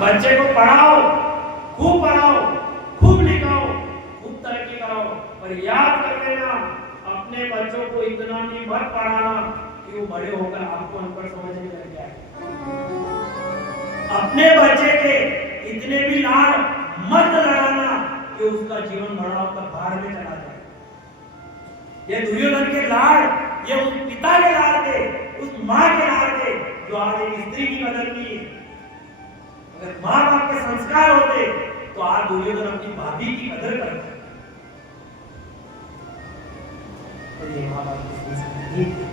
बच्चे को पढ़ाओ, खूब लिखाओ, खूब तरक्की कराओ, पर याद कर लेना अपने बच्चों को इतना भी मत पढ़ाना कि वो बड़े होकर आपको अनपढ़ समझने लग जाए। अपने बच्चे के इतने भी लाड़ मत लड़ाना कि उसका जीवन बड़ा होकर बाहर में चला जाए। ये दुर्योधन के लाड़, ये उस पिता के लाड़ थे, उस माँ के लाड़ थे जो आज एक स्त्री की कदर की है। अगर माँ बाप के संस्कार होते तो आज दुर्योधन अपनी भाभी की कदर करता। तो ये माँ बाप के संस्कार नहीं थे।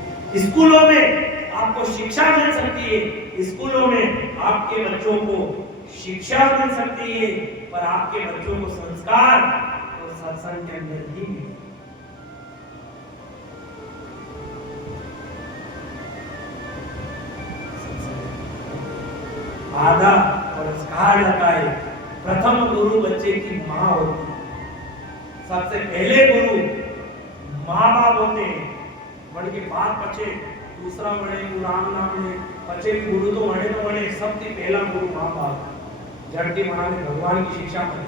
स्कूलों में आपको शिक्षा मिल सकती है, स्कूलों में आपके बच्चों को शिक्षा मिल सकती है, पर आपके बच्चों को संस्कार और सत्संग के अंदर ही मिले। आधा और कहा जाता है प्रथम गुरु बच्चे की माँ होती है। सबसे पहले गुरु माँ बाप होते हैं, वण के बाद पचे दूसरा वणे राम नाम ने पचे गुरु तो वणे तो वणे सबसे पहला गुरु माँ बाप। जड़ती माँ ने भगवान की शिक्षा पढ़ी।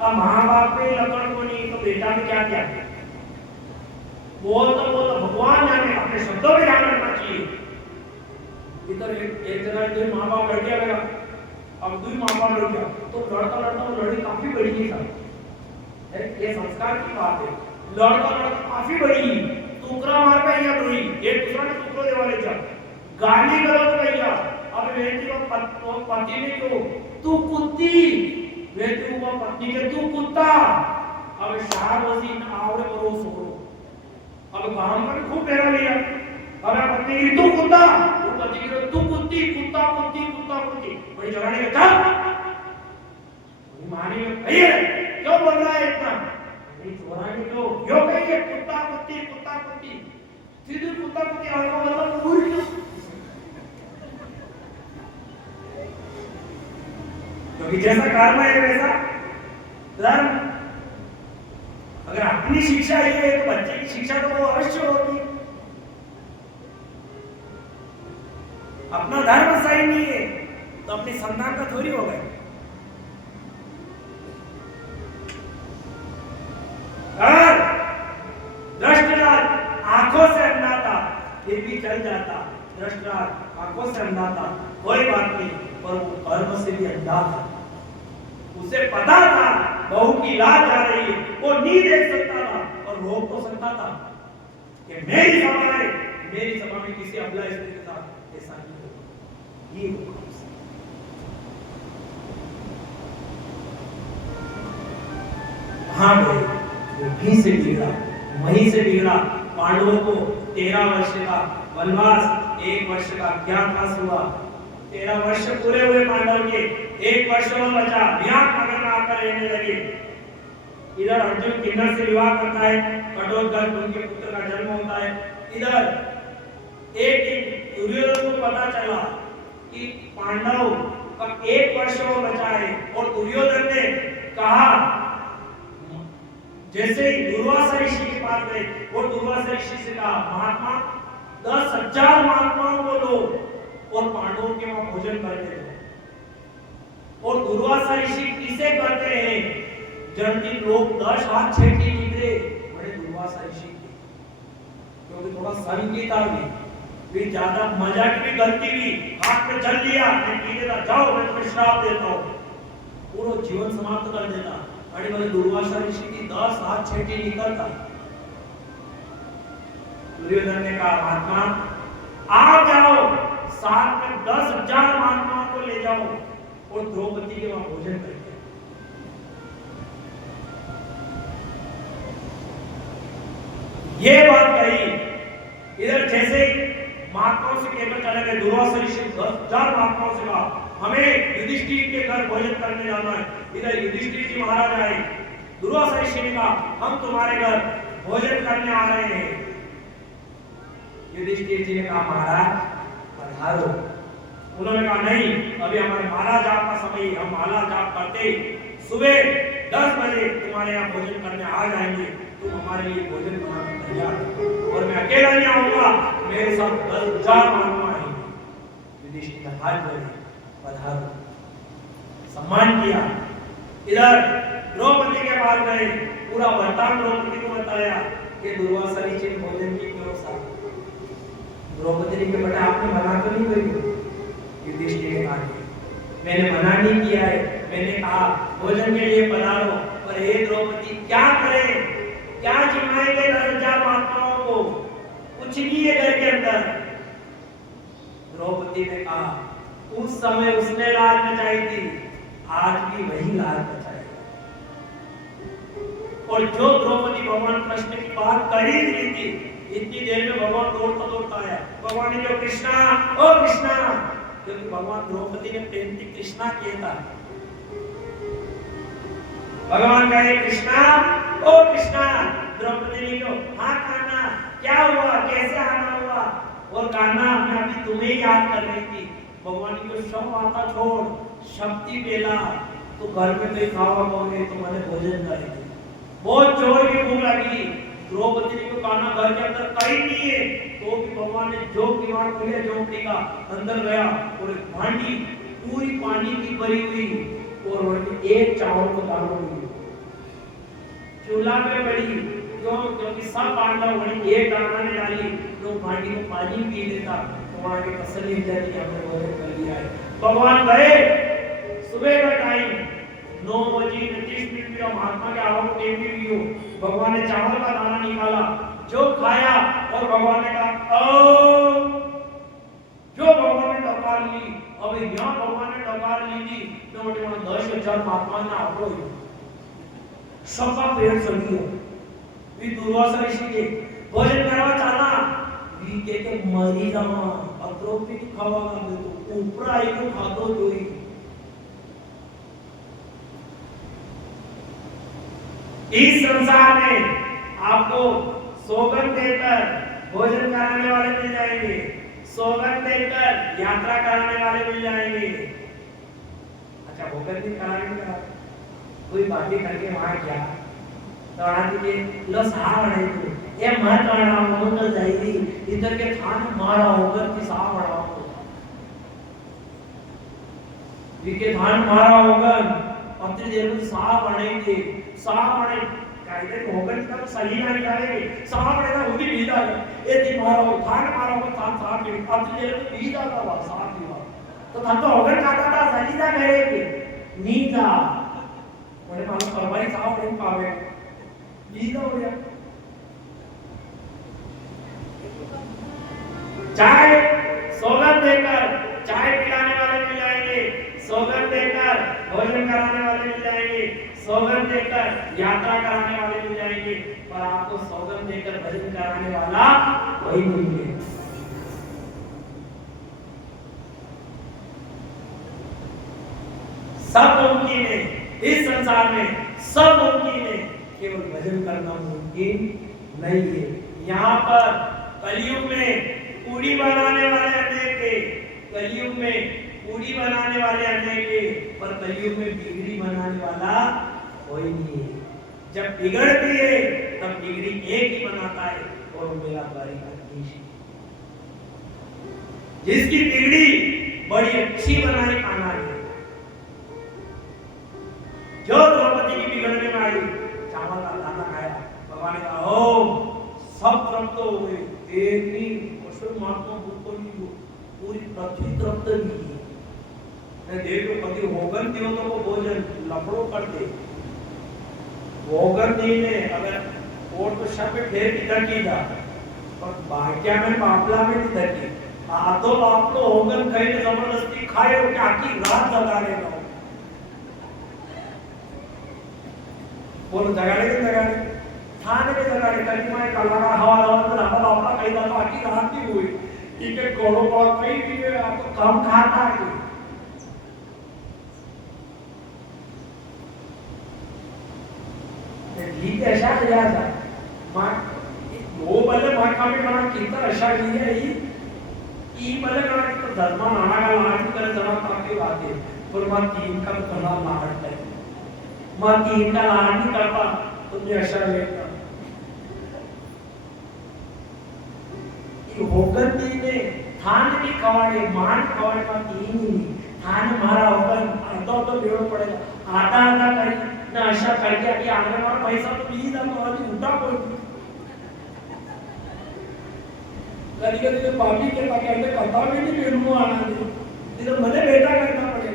अब माँ बाप पे लकड़ को नहीं तो बेटा में क्या क्या बोल तो भगवान जाने, अपने शब्दों में ध्यान रखना चाहिए। इधर एक जगह दो माँ बाप लड़ गया मेरा, अब दो माँ बाप लड़ गया तो लड़ता लड़ता वो लड़ी काफी बड़ी है साहब। ये संस्कार की बात है। लड़ता लड़ता काफी बड़ी टुकड़ा मार पे या दोई एक दूसरा ने टुकड़ो देवा ले जा गाली गलौज कहिया। अब वेती को पति ने क्यों तू कुत्ती, वेती को पत्नी के तू कुत्ता। अब शाह वसीन आवरे करो सोरो। अब काम पर खूब मेरा लिया। अब पत्नी की तू कुत्ता, पति की तू कुत्ती, कुत्ता कुत्ती कुत्ता कुत्ती। बड़ी जवानी का मानी में भैया क्यों बोल रहा है इतना? नहीं चोरानी क्यों यो कहिए कुत्ता कुत्ती सीधे कुत्ता कुत्ती आगे मतलब पूरी क्योंकि जैसा कर्म है वैसा धर्म। अगर अपनी शिक्षा ये है तो बच्चे की शिक्षा तो वो अवश्य होगी। अपना धर्म सही नहीं है तो अपनी संतान का थोड़ी हो गए। दृष्टराज आंखों से अंधा था फिर भी चल जाता। दृष्टराज आंखों से अंधा था कोई बात नहीं, पर वो कर्म से भी अंधा था। उसे पता था बहू की लाज आ रही है, वो नहीं देख सकता था और रोक तो सकता था कि मेरी सभा में किसी अबला स्त्री के साथ ऐसा नहीं होगा। ये हाँ भाई वहीं से बिगड़ा। पांडवों को 13 वर्ष का वनवास, 1 वर्ष का अज्ञातवास हुआ। 13 वर्ष पूरे हुए पांडव के, 1 वर्ष और बचा। व्यास नगर में आकर रहने लगे। इधर अर्जुन किन्नर से विवाह करता है, कटोत्कच उनके पुत्र का जन्म होता है। इधर एक दिन दुर्योधन को पता चला कि पांडव का 1 वर्ष और बचा है और दुर्योधन ने कहा, जैसे ही दुर्वासा ऋषि के पास गए, वो दुर्वासा ऋषि से कहा, महात्मा 10,000 महात्माओं को लो और पांडवों के वहां भोजन करने दो। और दुर्वासा ऋषि किसे करते हैं? जल्दी लोग 10 हाथ छेटी निकले बड़े दुर्वासा ऋषि के, क्योंकि थोड़ा संकेत आ गई, फिर ज्यादा मजाक भी गलती हुई, हाथ में जल लिया, मैं पी लेता, जाओ मैं तुम्हें श्राप देता हूं, पूरा जीवन समाप्त कर देता। अरे बोले दुर्वासा ऋषि की 10 हाथ छेटी निकलता। दुर्योधन ने कहा, महात्मा आप जाओ, साथ में 10,000 महात्माओं को ले जाओ और द्रौपदी के वहां भोजन करके। ये बात कही। इधर जैसे ही महात्माओं से कहकर चले गए, दुर्वासा ऋषि 10,000 महात्माओं से कहा, हमें युधिष्ठिर के घर भोजन करने जाना है। इधर युधिष्ठिर जी महाराज आए, दुर्वासा ऋषि ने कहा, हम तुम्हारे घर भोजन करने आ रहे हैं। युधिष्ठिर जी ने कहा, महाराज पधारो। उन्होंने कहा, नहीं, अभी हमारे माला जाप का समय, हम माला जाप करते सुबह 10 बजे तुम्हारे यहाँ भोजन करने आ जाएंगे, तुम हमारे लिए भोजन बनाने तैयार। और मैं अकेला नहीं आऊंगा, मेरे साथ 10,000 महात्मा आएंगे। युधिष्ठिर हाथ जोड़े, पधारो। सम्मान किया। इधर द्रौपदी के पास गए, पूरा वृतांत द्रौपदी को बताया कि दुर्वासा ऋषि ने भोजन की व्यवस्था। द्रौपदी ने कहा बेटा आपने मना तो नहीं करी? युधिष्ठिर ने कहा मैंने मना नहीं किया है, मैंने कहा भोजन के लिए पधारो, पर हे द्रौपदी क्या करें, क्या जिमाएंगे 10,000 महात्माओं को, कुछ नहीं है घर के अंदर। द्रौपदी ने कहा उस समय उसने लाज मचाई थी, आज भी वही लाज मचाएगा। और जो द्रौपदी भगवान कृष्ण की बात कर ही रही थी, इतनी देर में भगवान दौड़ता दौड़ता आया। भगवान ने जो कृष्णा ओ कृष्णा, क्योंकि भगवान द्रौपदी ने प्रेम से कृष्णा किया था। भगवान कहे कृष्णा ओ कृष्णा, द्रौपदी ने क्यों हाँ कान्हा क्या हुआ, कैसे आना हुआ? और कान्हा मैं अभी तुम्हें याद कर रही थी। भगवान ने क्यों सब आता छोड़, शक्ति पेला तो घर में कोई खावा कहोगे तो मैंने भोजन करेंगे, बहुत जोर की भूख लगी। द्रौपदी ने क्यों कान्हा घर के अंदर कहीं नहीं है, तो भी भगवान ने जो किवाड़ खोले झोंपड़ी का, अंदर गया और एक भांडी पूरी पानी की भरी हुई और वही एक चावल को दाना हुई चूल्हा पे पड़ी, क्योंकि सब पांडव वही एक दाना ने डाली तो भांडी में पानी पी लेता तो वहां की तसल्ली हो जाती हमने भोजन कर लिया है। भगवान गए सुबह का टाइम 9:29 का महात्मा के आवा को टेम भी हो, भगवान ने चावल का दाना निकाला, जो खाया और भगवान ने कहा जो भगवान ने डकार ली, अब यहाँ भगवान ने डकार ली थी तो मोटे मोटे 10,000 महात्मा ने आपको सबका पेट चल गया। वी दुर्वासा ऋषि के भोजन करवा चाला, वी के मरी जावा अद्रौपदी खावागा तो ऊपर आई को खादो जोई। इस संसार में आपको सौगंध देकर भोजन कराने वाले मिल जाएंगे, सौगंध देकर यात्रा कराने वाले मिल जाएंगे। अच्छा भोजन भी कराएंगे, कोई बातें करके वहां क्या तो आज के लो सावण है तू ये मत करना मन तो जाएगी इधर के थान मारा होकर कि सावण आओ विके थान मारा होकर अपने देव सावण है सावण कायदे होकर तब सही नहीं करेंगे सावण का वो भी बीजा ये दी मारा हो थान मारा हो थान साथ में अपने देव बीजा का वो साथ में तो थान तो होकर काटा था सही ना करेंगे नीचा उन्हें मालूम परवाई साहब नहीं पावे लीला हो गया। चाय सौगंध देकर चाय पिलाने वाले मिल जाएंगे, सौगंध देकर भोजन कराने वाले मिल जाएंगे, सौगंध देकर यात्रा कराने वाले मिल जाएंगे, पर आपको सौगंध देकर भोजन कराने वाला वही मिलेगा। सब मुमकिन है इस संसार में, सब मुमकिन है, केवल भजन करना मुमकिन नहीं है। यहाँ पर कलयुग में पूड़ी बनाने वाले अनेक है, कलयुग में पूड़ी बनाने वाले अनेक है, पर कलयुग में बिगड़ी बनाने वाला कोई नहीं है। जब बिगड़ती है तब बिगड़ी एक ही बनाता है और मेरा द्वारिकाधीश है, जिसकी बिगड़ी बड़ी अच्छी बनाए खाना है। जो द्रौपदी की बिगड़ने में आई चावल का दाना खाया, भगवान ने कहा ओम सब तृप्त हो गए, एक ही पशु महात्मा को नहीं पूरी पृथ्वी तृप्त नहीं है। देखो कभी होगन देवता को भोजन लपड़ो कर दे, होगन नहीं ने अगर और तो शब में ढेर किधर की जा, पर भाग्य में पापला में किधर की तो आप तो होगन खाई जबरदस्ती खाए हो क्या की रात लगा लेगा बोलो जगाड़े के जगाड़े थाने के जगाड़े कहीं मैं कल लगा हवा हवा तो रात आपका कहीं तो आकी रात नहीं हुई ठीक है कोड़ो को कहीं भी है आप तो कम खाता है ठीक है ऐसा किया था मां वो बल्ले मां का भी बना कितना ऐसा किया है ई बल्ले का तो धर्म नाना का लाड कर जमा काफी बात है पर मां तीन का तो बड़ा लाड है मां तीन का लाड नहीं करता तुमने ऐसा लेता ये होकर तीने थान भी खवाड़े मान खवाड़े का तीन ही थान मारा होकर तो लेवो पड़ेगा आधा आधा करी ना अशा करके आगे आगे वाला पैसा तो ली जातो आधी उठा कोई कधी कधी तो बाबी के ताकि अंदर कथा भी नहीं बेनू आना नहीं तो मने बेटा करना पड़ेगा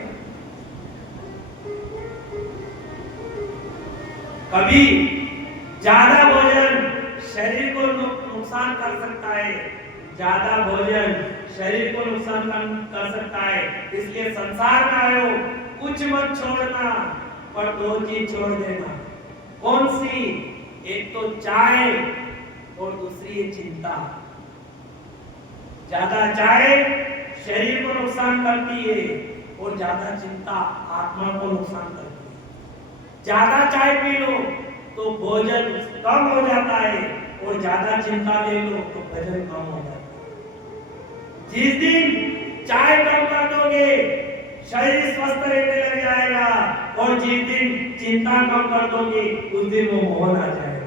कभी ज्यादा भोजन शरीर को नुकसान कर सकता है ज्यादा भोजन शरीर को नुकसान कर सकता है इसलिए संसार में आयो कुछ मत छोड़ना पर दो चीज छोड़ देना कौन सी एक तो चाय और दूसरी है चिंता ज्यादा चाय शरीर को नुकसान करती है और ज्यादा चिंता आत्मा को नुकसान करती है ज्यादा चाय पी लो तो भोजन कम हो जाता है और ज्यादा चिंता ले लो तो भोजन कम हो जाता है जिस दिन चाय कम कर दोगे शरीर स्वस्थ रहने लग जाएगा और जिस दिन चिंता कम कर दोगे उस दिन वो मोहन आ जाएगा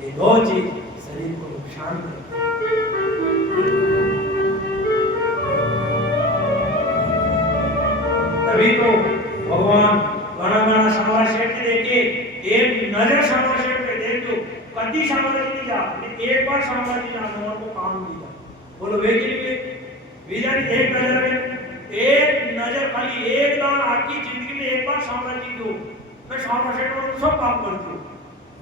ये दो चीज शरीर को नुकसान करती तभी तो भगवान घना घना शामला शेठ ने देखे एक नजर शामला शेठ पे देख लो कभी शामला जी जा एक बार शामला जी ना को काम दिया बोलो वे के लिए विजन एक नजर खाली एक दान आपकी जिंदगी में एक बार शामला जी दो मैं शामला शेठ को सब काम करती हूँ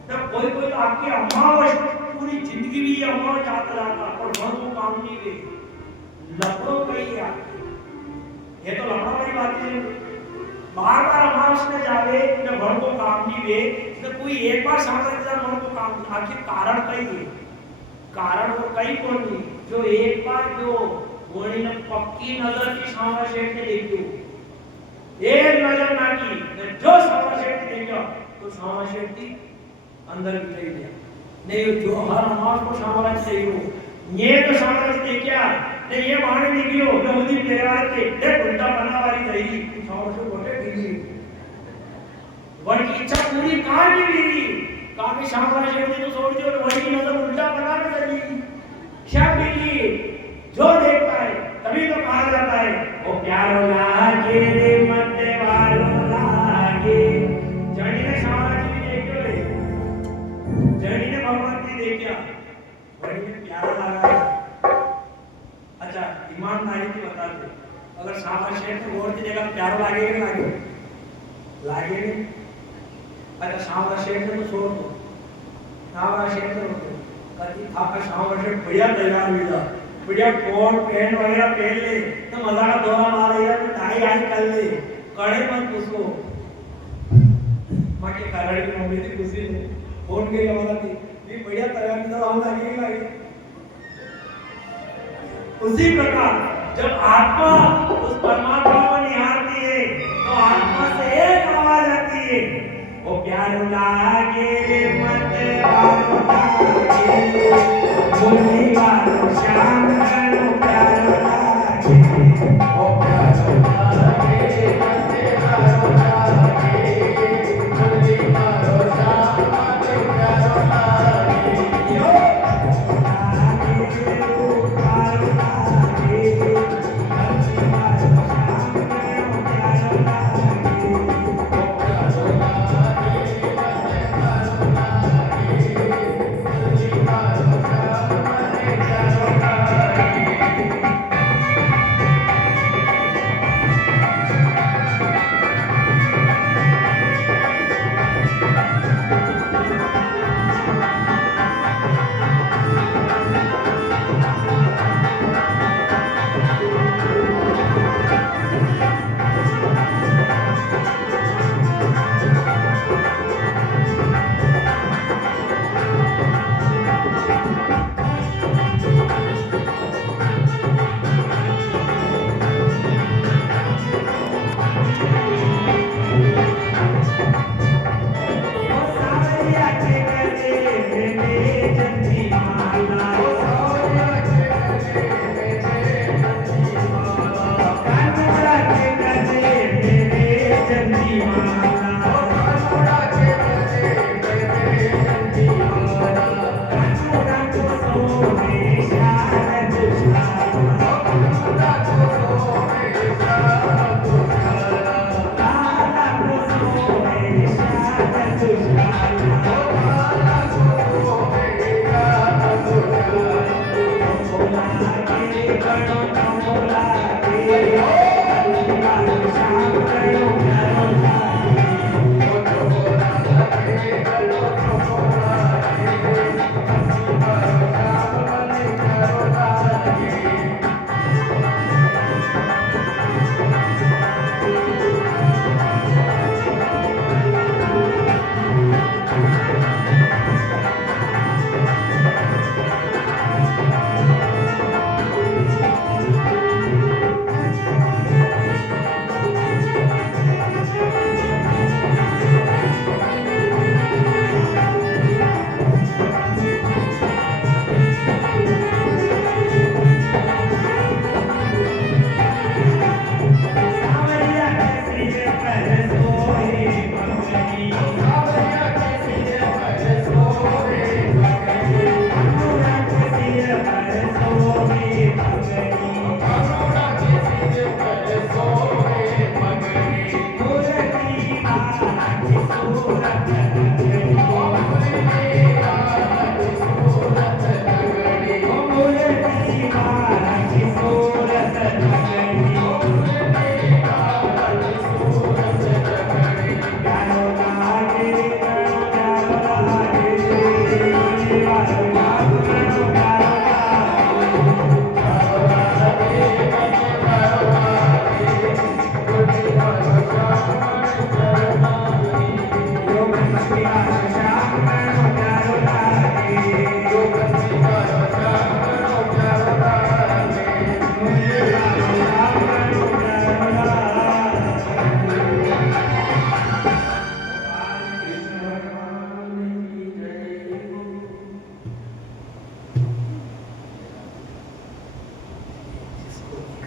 जब कोई कोई तो आपकी अमावस पूरी जिंदगी भी अमावस जाता रहता और घर को काम नहीं गई लफड़ों कही है ये तो लफड़ा वाली बात है बार बार अमावस में जावे न घर को काम नहीं वे तो कोई एक बार शामला जी घर को काम आखिर कारण कई है कारण वो कई कौन नहीं जो एक बार जो गोणी ने पक्की नजर की शामला शेठ ने देखी एक नजर ना की जो शामला शेठ ने देखा तो शामला शेठ की अंदर बिठाई दिया नहीं जो हर अमावस को शामला जी देखो ये तो शामला जी देखा नहीं ये बाणे निकलियो मैं उदी परिवार के देख उल्टा बना वाली रही शामला से बोले गिरी वन की इच्छा पूरी कहां की गिरी काफी शामला शेठ ने तो छोड़ दिया और वही नजर उल्टा बना के चली क्या मिली जो देखता है तभी तो कहा जाता है वो प्यारो लागे रे मते वालो लागे जड़ी ने शामला जी देखो रे जड़ी ने भगवान जी देखा बड़ी में प्यारा लगा अच्छा ईमानदारी से बता दो अगर शामला शेठ को और की जगह प्यारा लागेगा लागे लागे नहीं अच्छा शामला शेठ ने तो छोड़ दो शामला शेठ ने कभी आपका शामला शेठ बढ़िया तैयार हुई था बढ़िया कोट पैंट वगैरह पहन ले तो मजा का दौरा मार रही है तो टाई आई कर ले कड़े मत उसको मां के कारण की मम्मी थी खुशी ने फोन के हमारा थी भी बढ़िया तैयार तो हम लगे उसी प्रकार जब आत्मा उस परमात्मा को निहारती है तो आत्मा से एक आवाज आती है वो प्यारो लागे रे मत वालो लागे मुरली वालो श्याम करो प्यारो लागे वो प्यारो लागे मत वालो लागे मुरली वालो श्याम करो प्यारो लागे यो लागे रो प्यारो लागे मुरली वालो श्याम करो प्यारो लागे वो प्यारो Oh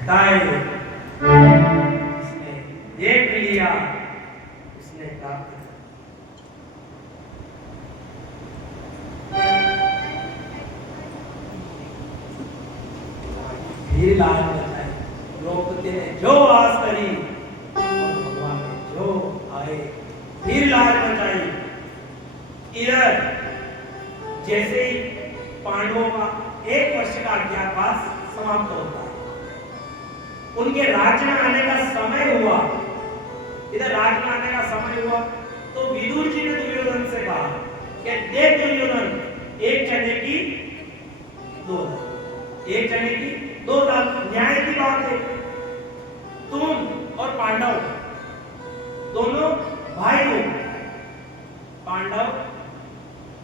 कहता है जिसने देख लिया उसने प्राप्त किया। फिर लाल बचाई द्रौपदी ने जो आस करी और भगवान ने जो आए फिर लाल बचाई। इधर जैसे ही पांडवों का 1 वर्ष का अज्ञातवास समाप्त होता है, उनके राज्य में आने का समय हुआ। इधर राज्य में आने का समय हुआ तो विदुर जी ने दुर्योधन से कहा कि देख दुर्योधन, 1 चने की 2 दाल, 1 चने की 2 दाल, न्याय की बात है। तुम और पांडव दोनों भाई हो। पांडव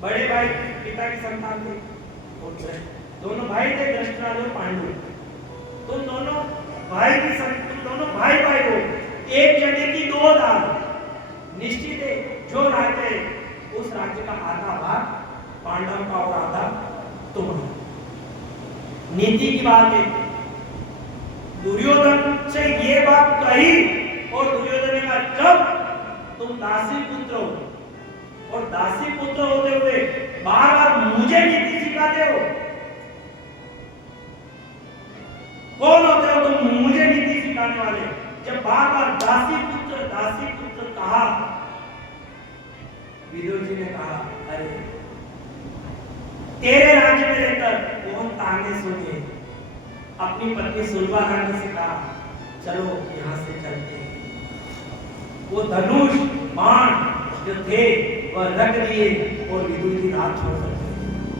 बड़े भाई पिता की संतान थे, दोनों भाई थे धृतराष्ट्र और पांडु। तुम दोनों भाई की तुम दोनों भाई भाई हो। 1 चने की 2 दाल निश्चित है। जो राज्य है उस राज्य का आधा भाग पांडव का और आधा तुम्हारा। नीति की बात है। दुर्योधन से ये बात कही और दुर्योधन ने कहा जब तुम दासी पुत्र हो और दासी पुत्र होते हुए बार बार मुझे नीति सिखाते हो, कौन होते हो तुम मुझे नीति सिखाने वाले? जब बार बार दासी पुत्र कहा, विदुर जी ने कहा अरे तेरे राज्य में रहकर कौन ताने सुने। अपनी पत्नी सुलभा रानी से कहा चलो यहाँ से चलते हैं। वो धनुष बाण जो थे वह रख दिए और विदुर जी रात छोड़ सकते।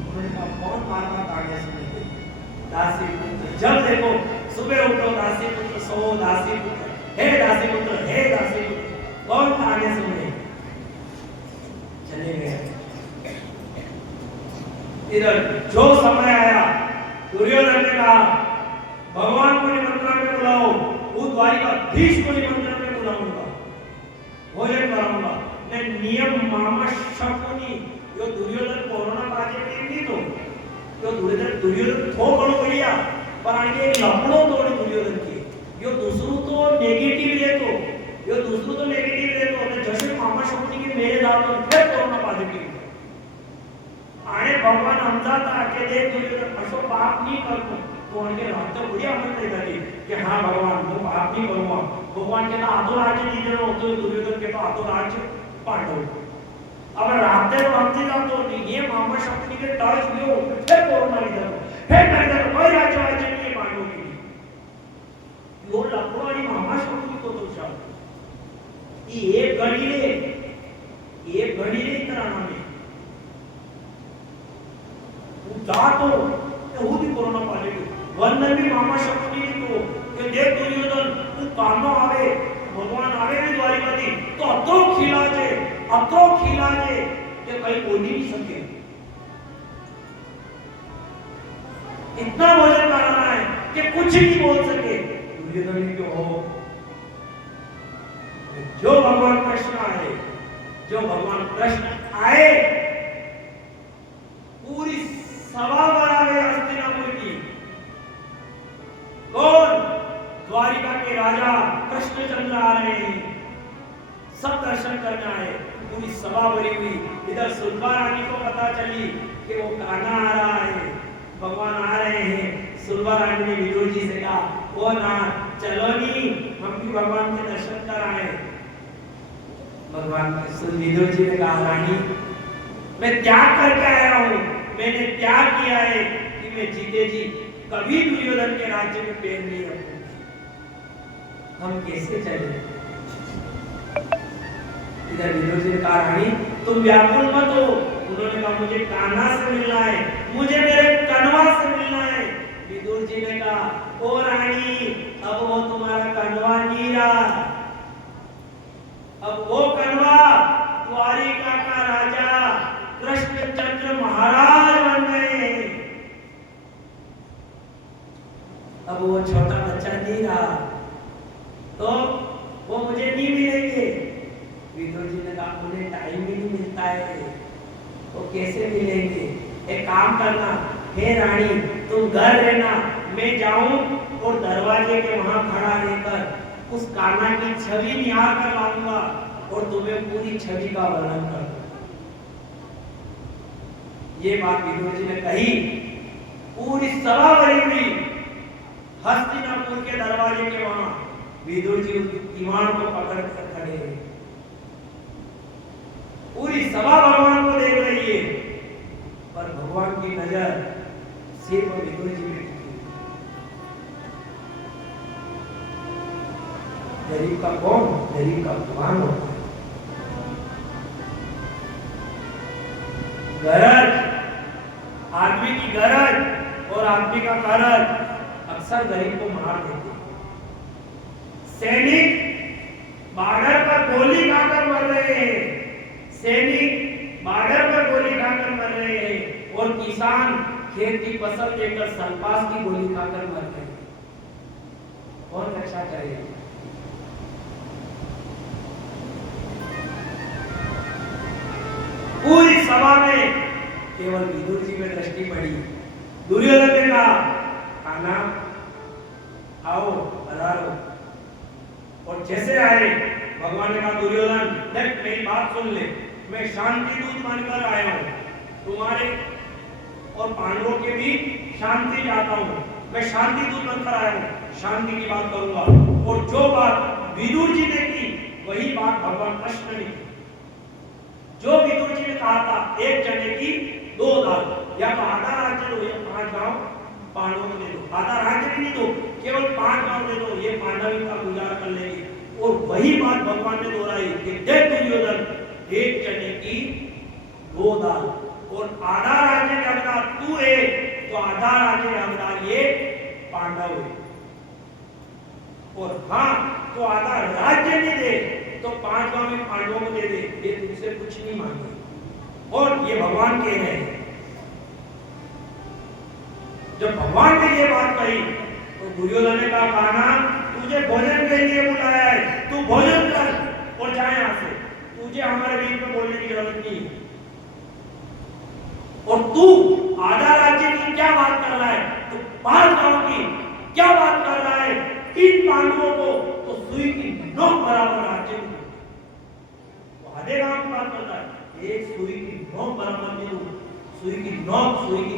उन्होंने कहा कौन बार बार ताने सुने। दासी पुत्र जब देखो सुबह उठो दासी पुत्र, सो दासी पुत्र, हे दासी पुत्र, हे दासी पुत्र, कौन ताने सुने। चले गए। इधर जो समय आया दुर्योधन ने कहा भगवान को निमंत्रण में बुलाओ, वो द्वारिकाधीश को निमंत्रण में बुलाऊंगा, भोजन कराऊंगा। मैं नियम मामा शकुनी जो दुर्योधन कोरोना पाजे टीम तो जो दुर्योधन थो घणो बढ़िया पर आगे लपड़ो तोड़ी दुर्योधन की यो दूसरों तो नेगेटिव लेतो, यो दूसरों तो नेगेटिव लेतो અને જશે મામા શક્તિ કે મેરે દાતો ફેર કોરોના પોઝિટિવ આને ભગવાન સમજાતા કે દેખ दुर्योधन असो पाप नहीं करतो तो उनके रात बढ़िया म्हणते जाते कि हां भगवान मैं पाप नहीं करूंगा। भगवान के ना आधो राज्य दीजिए होतो दुर्योधन के तो आधो राज्य पांडव। अब रात में समझी जातो ये मामा शक्ति के टच लियो फिर कोरोना लीधो फिर कर दो कोई राज्य राज्य नहीं पांडव की यो लपड़वानी मामा शक्ति को तो शायद ये एक घड़ी रे इतना नामे जातो वो भी कोरोना पॉजिटिव वंदन भी मामा शक्ति को કે દેખ दुर्योधन તું કામનો આવે ભગવાન આવે ને દ્વારિકાથી તો અતો ખીલા છે કે કઈ બોલી नहीं सके। इतना भोजन कराना है कि कुछ नहीं बोल सके। दुर्योधन ने क्यों हो जो भगवान कृष्ण आए पूरी सभा बनावे हस्तिनापुर की। कौन? द्वारिका के राजा कृष्णचंद्र आ रहे हैं, सब दर्शन करना है। पूरी सभा भरी हुई। इधर सुलभा रानी को पता चली कि वो कान्हा आ रहा है, भगवान आ रहे हैं। सुलभा रानी ने विदुर जी से कहा वो ना चलो नहीं हम भी भगवान के दर्शन कराए। भगवान विदुर जी ने कहा रानी मैं त्याग करके आया हूँ, मैंने त्याग किया है कि मैं जीते जी कभी दुर्योधन के राज्य में पैर नहीं रखूंगी। हम कैसे चले? इधर विदुर जी ने कहा रानी तुम व्याकुल मत हो। उन्होंने कहा मुझे कान्हा से मिलना है, मुझे मेरे कन्वा से मिलना है। विदुर जी ने कहा ओ रानी अब वो तुम्हारा कन्वा नहीं रहा, अब वो कन्वा द्वारिका का राजा कृष्णचंद्र महाराज बन गए। अब वो छोटा बच्चा नहीं रहा तो वो मुझे नहीं मिलेंगे। विदुर जी ने कहा उन्हें टाइम ही नहीं मिलता है, वो कैसे मिलेंगे? एक काम करना हे रानी तुम घर रहना, मैं जाऊं और दरवाजे के वहां खड़ा रहकर उस कान्हा की छवि निहार कर लाऊंगा और तुम्हें पूरी छवि का वर्णन कर दूंगा। ये बात विदुर जी ने कही। पूरी सभा भरी हुई हस्तिनापुर के दरवाजे के वहां विदुर जी उस दीवान को पकड़ कर खड़े हैं। पूरी सभा भगवान को देख रही है, पर भगवान की नजर सिर्फ विदुर जी में टिकी। गरीब का कौन? गरीब का भगवान होता है। गरज, आदमी की गरज और आदमी का कारज अक्सर गरीब को मार देते हैं। सैनिक बॉर्डर पर गोली खाकर मर रहे हैं, सैनिक बॉर्डर पर गोली खाकर मर रहे हैं और किसान खेत की फसल लेकर सल्पास की गोली खाकर मर रहे हैं। कौन रक्षा करेगा? पूरी सभा में केवल विदुर जी में दृष्टि पड़ी। दुर्योधन ने कहा, कान्हा आओ पधारो। और जैसे आए भगवान ने कहा, दुर्योधन देख मेरी बात सुन ले, मैं शांति दूत बनकर आया हूं, तुम्हारे और पांडवों के बीच शांति चाहता हूं। मैं शांति दूत बनकर आया हूं, शांति की बात करूंगा। और जो बात विदुर जी ने की वही बात भगवान कृष्ण ने की। जो विदुर जी ने कहा था, एक चने की 2 दाल, या तो आधा राज्य दो या 5 गांव पांडवों को दे दो। आधा राज्य भी नहीं दो, केवल 5 गांव दे दो, ये पांडव का गुजारा कर लेंगे। और वही बात भगवान ने दोहराई कि देख दुर्योधन, एक चने की 2 दाल और आधा राज्य का हकदार तू है, तो आधा राज्य का हकदार ये पांडव है। और हाँ, तो आधा राज्य नहीं दे तो 5 गांव में पांडवों को दे दे, ये तुमसे कुछ नहीं मांगे। और ये भगवान कह रहे हैं। जब भगवान ने ये बात कही तो दुर्योधन ने कहा, कान्हा तुझे भोजन के लिए बुलाया है, तू भोजन कर और जा यहां से, तुझे हमारे बीच में बोलने की जरूरत नहीं है। और तू आधा राज्य की क्या बात कर रहा है, तो 5 गांव की क्या बात कर रहा है? इन पांडवों को तो सुई की नोक बराबर राज्य तो आधे गांव की बात करता है, एक सुई की नोक बराबर नहीं दूं, सुई की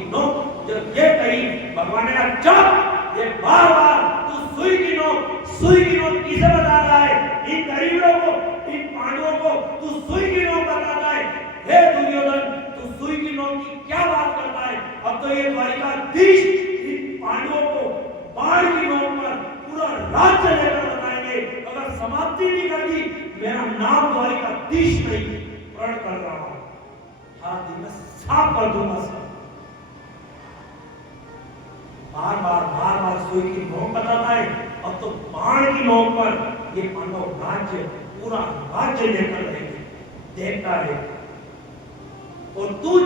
नोक। जब ये कही भगवान ने कहा, चुप, ये बार-बार तू सुई की नोक किसे बता रहा है? इन गरीबों को, इन पांडवों को तू सुई की नोक बताता है। हे दुर्योधन, तू सुई की नोक की क्या बात करता है? अब तो ये द्वारिकाधीश इन पांडवों को बाण की नोक पर पूरा राज्य लेकर बताएंगे। अगर समाप्ति नहीं करनी, मेरा नाम द्वारिकाधीश नहीं, प्रण कर रहा हूं, हाथ में साफ कर दूंगा सब। बार-बार सुई की नोक बताता है। अब तो बाण की नोक पर ये पांडव राज्य, पूरा राज्य लेकर रहेंगे, देखता है। और तुझ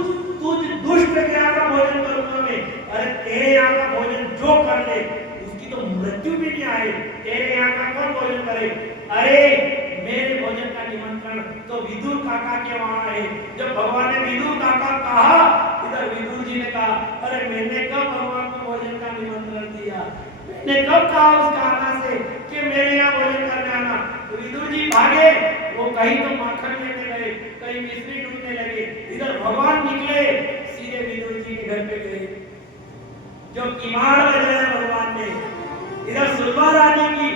दुष्ट के यहाँ का भोजन करूंगा मैं। अरे तेरे यहाँ का भोजन जो कर ले उसकी तो मृत्यु भी नहीं आए, तेरे यहाँ का कौन भोजन करे? अरे मेरे भोजन का निमंत्रण तो विदुर काका के वहां है। जब भगवान ने विदुर काका कहा, इधर विदुर जी ने कहा, अरे मैंने कब भगवान को भोजन का निमंत्रण दिया? मैंने कब कहा उस कान्हा से कि मेरे यहाँ भोजन करने आना? तो विदुर जी भागे, वो कहीं तो माखन लेने गए, कहीं मिश्री ढूंढने लगे। इधर भगवान निकले, सीधे विदुर जी के घर पे गए। जो किमाड़ बजाया भगवान ने, इधर सुलभा रानी की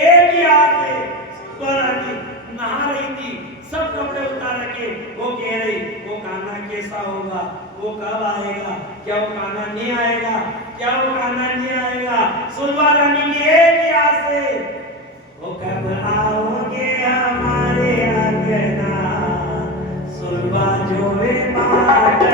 एक ही हाथ है, सुलभा रानी नहा रही थी, सब कपड़े उतार के वो कह रही, वो कान्हा कैसा होगा, वो कब आएगा, क्या वो कान्हा नहीं आएगा, क्या वो कान्हा नहीं आएगा? सुलभा रानी की एक ही हाथ से, वो कब आओगे हमारे अंगना, सुलभा जो वे बात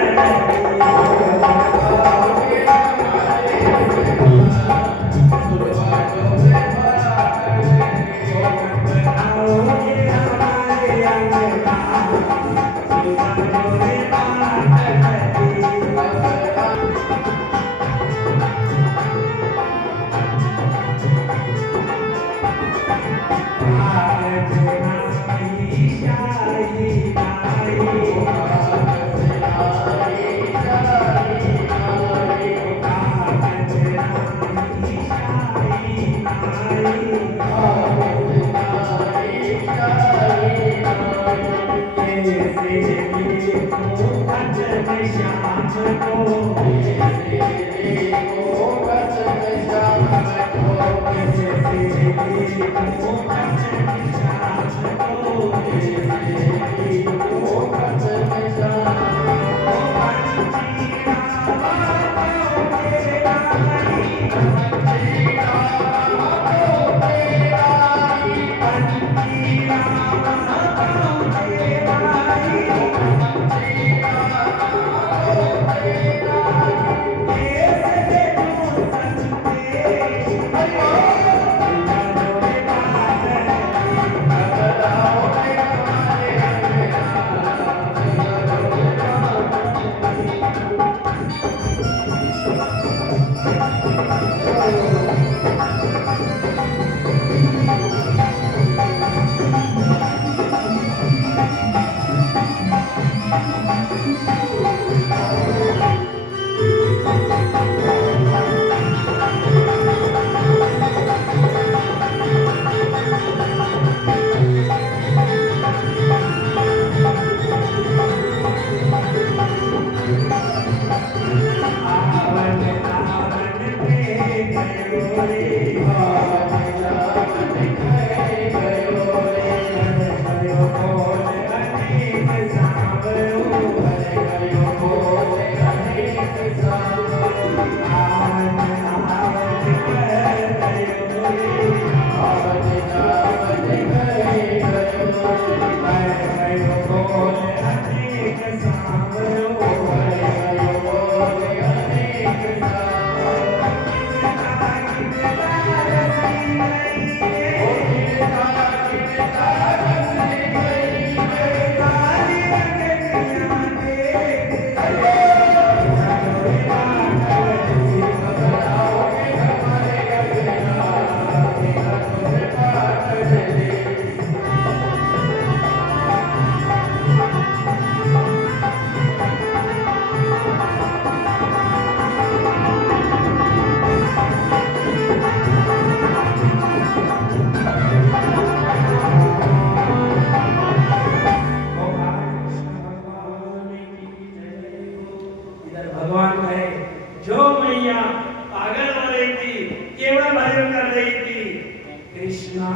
कृष्णा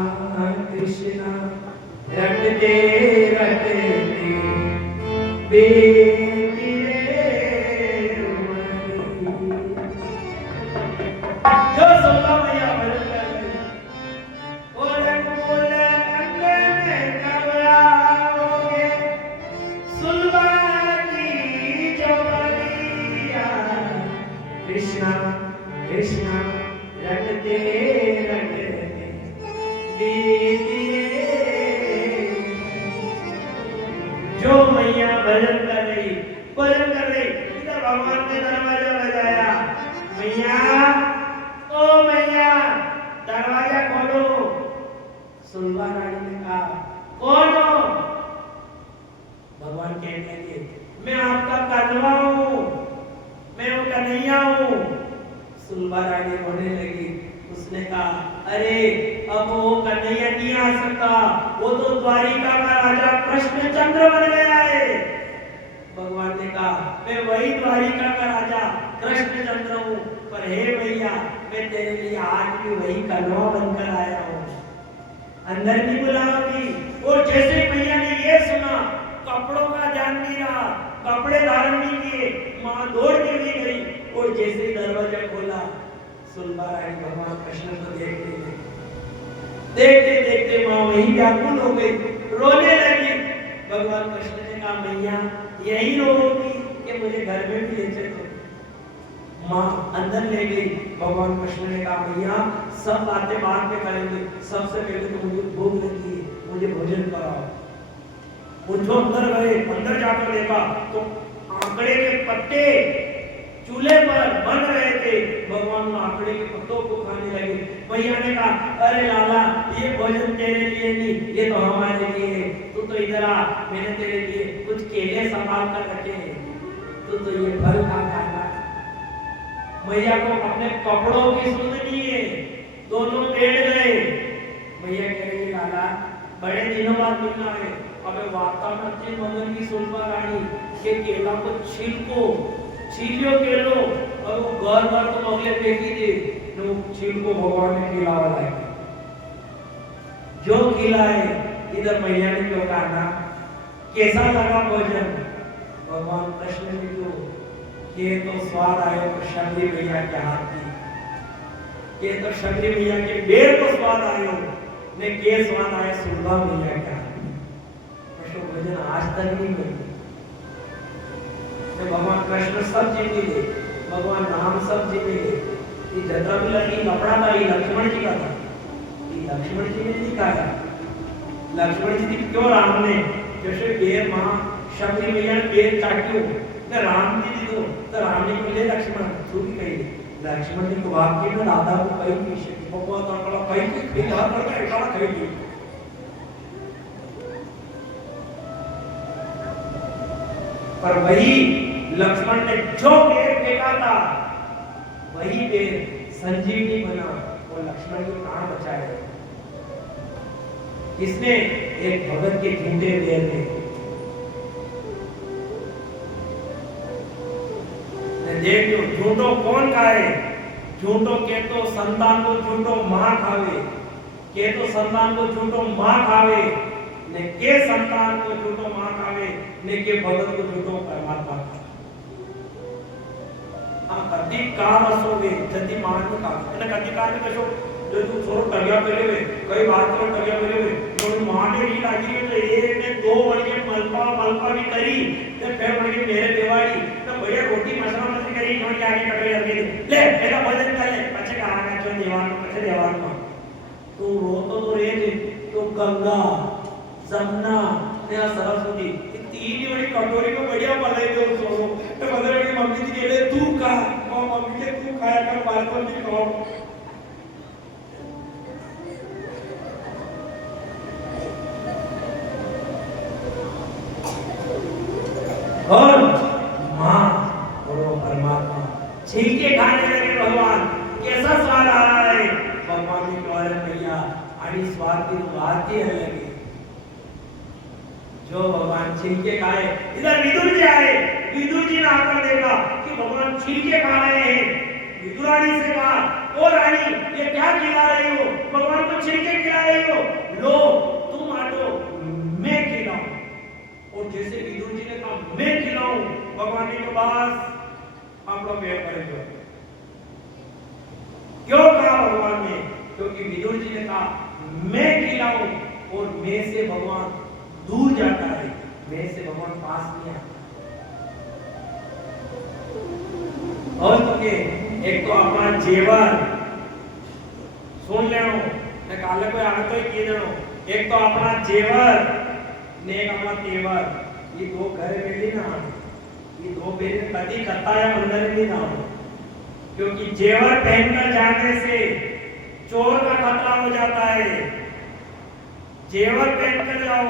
कृष्णा रटते रटते बेटी रे जो सुनता मैया भजन कर रही बोले बोले अंगन में कब आओगे सुनवा की जवनिया कृष्णा कृष्णा रटते रटते बेटी जो मैया भजन कर रही इधर भगवान ने दरवाजा बजाया मैया ओ मैया दरवाजा खोलो सुनवा रानी ने कहा कौन हो भगवान कहने लगे मैं आपका कन्हवा हूँ मैं वो कन्हैया हूँ सुनवा रानी रोने लगी उसने कहा अरे अब वो कन्हैया नहीं आ सकता वो तो द्वारिका का राजा कृष्णचंद्र बन गया है भगवान ने कहा मैं वही द्वारिका का राजा कृष्णचंद्र हूँ पर हे भैया मैं तेरे लिए आज भी वही कन्हवा बनकर आया हूँ अंदर नहीं बुलाओगी और जैसे भैया ने ये सुना कपड़ों का ध्यान नहीं रहा कपड़े धारण नहीं किए माँ दौड़ के भी गई और जैसे ही दरवाजा खोला सुनवा रानी भगवान कृष्ण को देखते देखते माँ वही व्याकुल हो गई रोने लगी भगवान कृष्ण ने कहा मैया यही रोगी कि मुझे घर में भी ले चलो माँ अंदर ले गई भगवान कृष्ण ने कहा मैया सब बातें बाद में करेंगे सबसे पहले तो मुझे भूख लगी है मुझे भोजन कराओ वो अंदर गए अंदर जाकर देखा तो आंकड़े के पत्ते चूल्हे पर बन रहे थे भगवान आंकड़े के पत्तों को खाने लगे भैया ने कहा अरे लाला ये भोजन तेरे लिए नहीं ये तो हमारे लिए है तू तो इधर आ मैंने तेरे लिए कुछ केले संभाल कर रखे हैं तू तो ये फल खा खाना भैया को अपने कपड़ों की सुध नहीं है दोनों बैठ गए भैया कह रही लाला बड़े दिनों बाद मिलना है अबे वार्ता में मगन की सुनवा रानी के केला को छीलियो केलो और वो घर तो अगले फेंकी दे जो छील को भगवान ने खिलावा लाए जो खिलाए इधर मैया ने क्यों कहा कैसा लगा भोजन भगवान कृष्ण ने जो ये तो स्वाद आया तो शबरी मैया के हाथ की ये तो शबरी मैया के बेर को स्वाद आयो ने के स्वाद आया सुनवा मैया के हाथ की भोजन आज तक नहीं बनी भगवान कृष्ण सब जीत गए भगवान राम सब जीत गए ये जतरा भी लगी कपड़ा था ये लक्ष्मण जी का था ये लक्ष्मण जी ने नहीं कहा लक्ष्मण जी ने क्यों राम ने जैसे बेर माँ शबरी मैया ने बेर चाटियो ने राम जी दी तो राम ने बोले लक्ष्मण तू भी कही लक्ष्मण जी को वाक्य में राधा को कही पीछे भगवान तो कही के कही हाथ पड़ गया इतना कही पर वही लक्ष्मण ने जो बेर फेंका था वही बेर संजीवनी बना और लक्ष्मण के प्राण बचाए किसने एक भगत के झूठे बेर ने देख लो झूठो कौन खाए झूठो के तो संतान को झूठो मां खावे के तो संतान को झूठो मां खावे ने के संतान को झूठो मां खावे ने के भगत को झूठो परमात्मा खावे कति कार असोगे जति मान का અને કતિ કાર ને કશો જો તું થોડો ટગ્યા કર્યો હે કઈ વાત પર ટગ્યા કર્યો હે તો માને ની લાગી તો એને દો વળગે મલપા भी કરી તે ફેર વળગે મેરે દેવાડી તો બળિયા રોટી મસાલા મસી કરી નોડી આગે કટોરી આપી લે એના ભજન કર ले પછી કાના જો દેવાનું પછી દેવાનું તું રોતો તો રે તો ગંગા जमुना ने सरस्वती तीन बड़ी कटोरी में बढ़िया मलाई दो सोनो तो मदर की मम्मी जी कहले तू खा और मम्मी के तू खाया कर बालपन की खाओ और मां और परमात्मा छिलके खाने लगे भगवान कैसा स्वाद आ रहा है भगवान की द्वारा भैया आणि स्वाद की बात ही अलग है जो भगवान छिलके खाए इधर विदुर जी आए विदुर जी ने आकर देखा कि भगवान छिलके खा रहे हैं विदुरानी से कहा ओ रानी ये क्या खिला रही हो भगवान को छिलके खिला कहा मैं खिलाऊं, और मैं से भगवान दूर जाता है, मैं से भगवान पास नहीं आता। और तो के एक तो अपना जेवर सुन लेनो ने काले कोई आगे तो ही किए देनो, एक तो अपना जेवर ने एक अपना तेवर, ये दो घर मिली ना, ये दो बेरे कभी करता है अंदर नहीं ना, क्योंकि जेवर पहनकर जाने से चोर का खतरा हो जाता है। जेवर पहनकर जाओ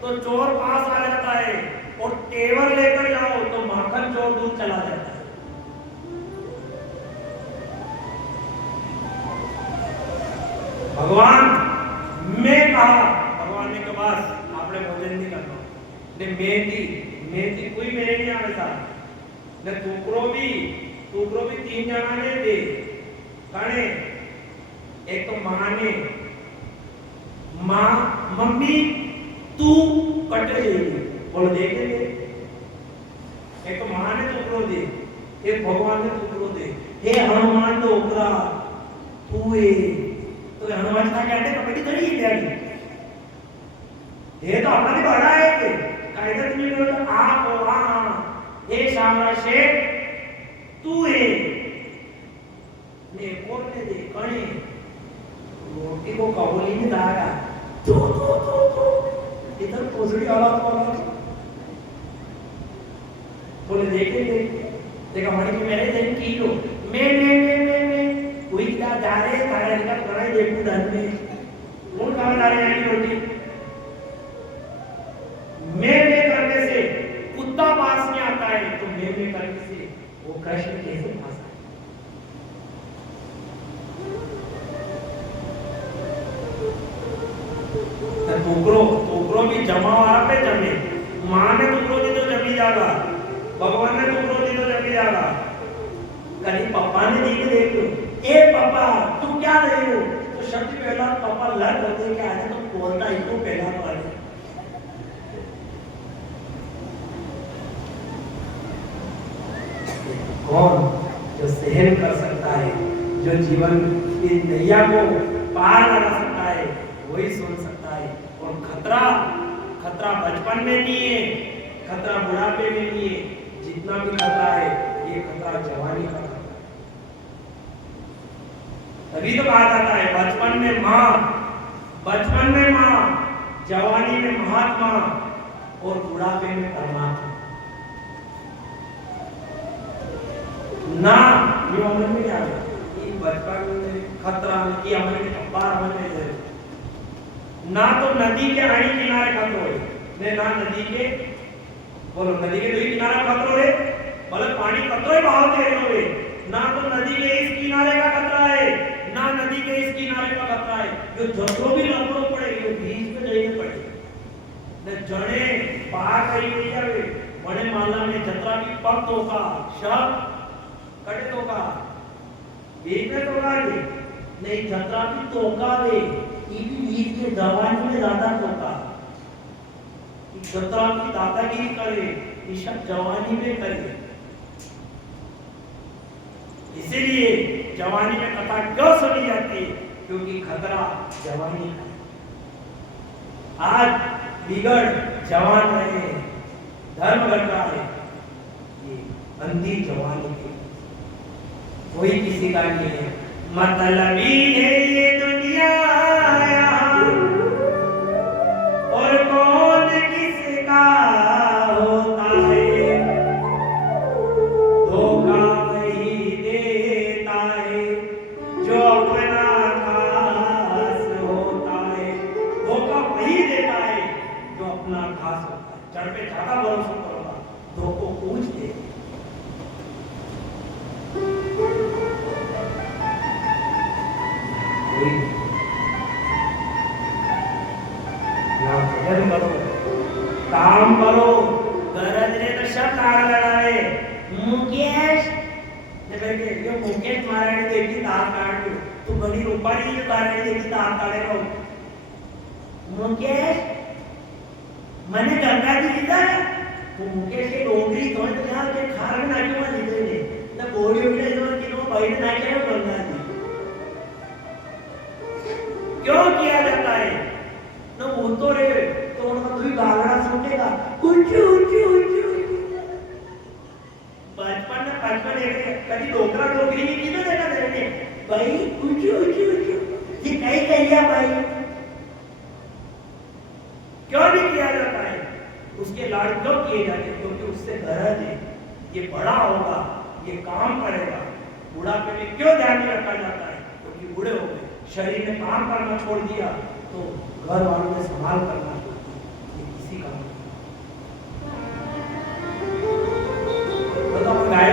तो चोर पास आ जाता है, और तेवर लेकर जाओ तो माखन चोर दूर चला जाता है। भगवान मैं कहा, भगवान ने कहा बस आपने भोजन नहीं करना ने मेहंदी कोई मेरे नहीं आवे था ने टुकड़ो भी 3 जना ने दे काने, एक तो माँ मम्मी तू कटे जाएगी बोल देखे दे, एक तो माँ ने टुकड़ो दे, एक भगवान ने टुकड़ो दे। हे हनुमान डोकरा तू है तो हनुमान का कहते कपड़ी थोड़ी है ये तो हमारी बड़ा है कि कायदा तुम्हें बोलो आप हो हे शामरा शेठ तू है ने कौन ने दे कणे रोटी को कबूली में डाला तो इधर पोजड़ी वाला बोले देखे देखा मणि को मैंने दिन की लो मैं कोई क्या जा रहे तारा निकल कराई देखू धन में कौन कहाँ जा रहे हैं रोटी मैं करने से कुत्ता पास में आता है, तो मैं करने से वो कृष्ण कैसे पास आए? टुकड़ो भी जमा वाला पे जमे, माँ ने टुकड़ो दी तो जमी जाएगा, भगवान ने टुकड़ो दी तो जमी जाएगा। कभी पापा ने दी के देख लो, ए पापा तू क्या रही हो, तो शब्द पहला पापा लड़ होते क्या है तो बोलता इसको पहला तो आए। कौन जो सहन कर सकता है, जो जीवन की नैया को पार लगा सकता है, वही सुन सकता है। और खतरा बचपन में नहीं है, खतरा बुढ़ापे में नहीं है, जितना भी खतरा है ये खतरा जवानी का खतरा। तभी तो कहा जाता है बचपन में माँ, जवानी में महात्मा और बुढ़ापे में परमात्मा। ना ये अमल में क्या है, ये बचपन में खतरा की अमल में अपार अमल में ना तो नदी के आड़ी किनारे खतरो है ने ना नदी के बोलो नदी के दो किनारे खतरो है, मतलब पानी खतरो है बहाव तेज होवे, ना तो नदी के इस किनारे का खतरा है, ना नदी के इस किनारे का खतरा है। जो जतरो भी लपड़ो पड़े जो बीच में जाइए पड़े ने जड़े पार करी हुई जावे बड़े माला में जतरा भी पग तो का शब्द कटे तो का बीच में तो का नहीं जतरा भी तो का वे ये भी बीच के जवानी में ज्यादा तो का जतरा की दादागिरी करे ये सब जवानी में करे। इसीलिए जवानी में कथा क्यों सुनी जाती है, क्योंकि खतरा जवानी का। आज बिगड़ जवान रहे, धर्म घट रहा है, ये अंधी जवानी की कोई किसी का नहीं है। मतलबी है ये दुनिया और कौन किसका होता है, धोखा वही देता है जो अपना खास होता है, धोखा वही देता है जो अपना खास होता है। जड़ पे ज्यादा भरोसा करोगा धोखो पूछ दे। काम करो गरज रे तो सब तार लड़ावे मुकेश ने करके यो मुकेश माराने देखी तार काट तू बड़ी रूपारी जो तारने देखी तार काटे रो मुकेश मने गंगा जी लीधा वो मुकेश के डोंगरी तो यार के खार में नाके में लीधे ने ना बोड़ी उठे जो कि नो बैठ नाके में गंगा जी क्यों किया जाता है? तो बोलतो रे तो उनका कोई गागड़ा सुनेगा ऊंची ऊंची ऊंची बचपन में कभी डोकरा डोकरी की कीधं देखा तेरे भाई ऊंची ऊंची ऊंची ये कहीं कहिया भाई क्यों नहीं किया जाता है? उसके लाड़ क्यों किए जाते हैं? क्योंकि उससे गरज है ये बड़ा होगा, ये काम करेगा। बुढ़ापे में क्यों ध्यान नहीं रखा जाता है? क्योंकि बूढ़े हो गए, शरीर ने काम करना छोड़ दिया तो घर वालों ने संभाल करना छोड़ दिया। ये किसी का मतलब गाय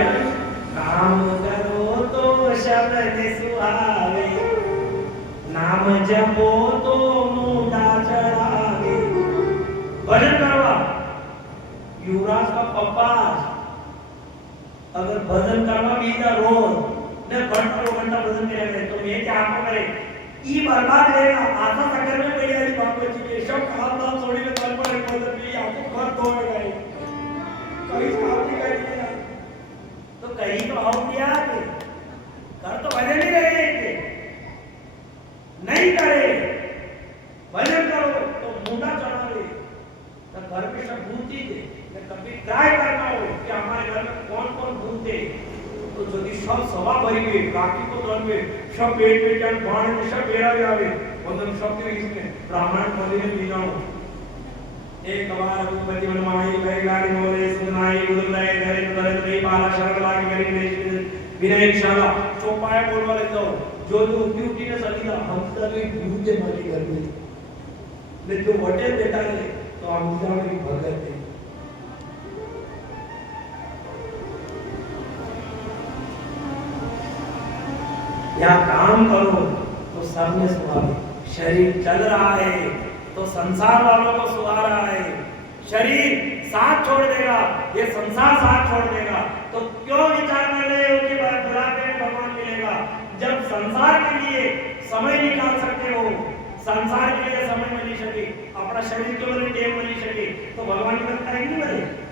काम करो तो शब्द सुहावे, नाम जपो तो मुंडा चढ़ावे। भजन करवा युवराज का पप्पा अगर भजन करवा बीजा रोज ने घंटा भजन करे तो मैं क्या आपको करे ई बर्बाद रहेगा। आधा सकर में पड़ी वाली बात बची है, सब खाद दाल छोड़ी में तल पर बोलते भी आपको घर धोए गए कहीं काम नहीं करेंगे तो कहीं तो आओ क्या के कर तो भजन ही रहे नहीं करे भजन करो तो मुंडा चढ़ावे तो घर में सब भूती थे। कभी ट्राई करना हो कि हमारे घर में कौन कौन भूते तो यदि सब सभा भरी गई बाकी को दल में सब पेट पे जन बाण में सब बेरा जावे मतलब सब के इसमें ब्राह्मण मंदिर में भी जाओ एक बार उपपति मनमाई बैगाड़ी मोरे सुनाई गुरुदाय धरे धरे नहीं पाला शरण लागी गरी नहीं विनय शाला चौपाया बोलवा ले जाओ जो जो ड्यूटी ने सदी हम तक ड्यूटी मारी घर में ले जो होटल बेटा ले तो हम जाने भगत थे या काम करो तो सबने सुधारे। शरीर चल रहा है तो संसार वालों को सुधार रहा है। शरीर साथ छोड़ देगा, ये संसार साथ छोड़ देगा तो क्यों विचार कर रहे हो कि बुढ़ापे में भगवान मिलेगा? जब संसार के लिए समय निकाल सकते हो, संसार के लिए समय मिल सके, अपना शरीर के लिए टेम मिल सके तो भगवान की टाइम नहीं मिले।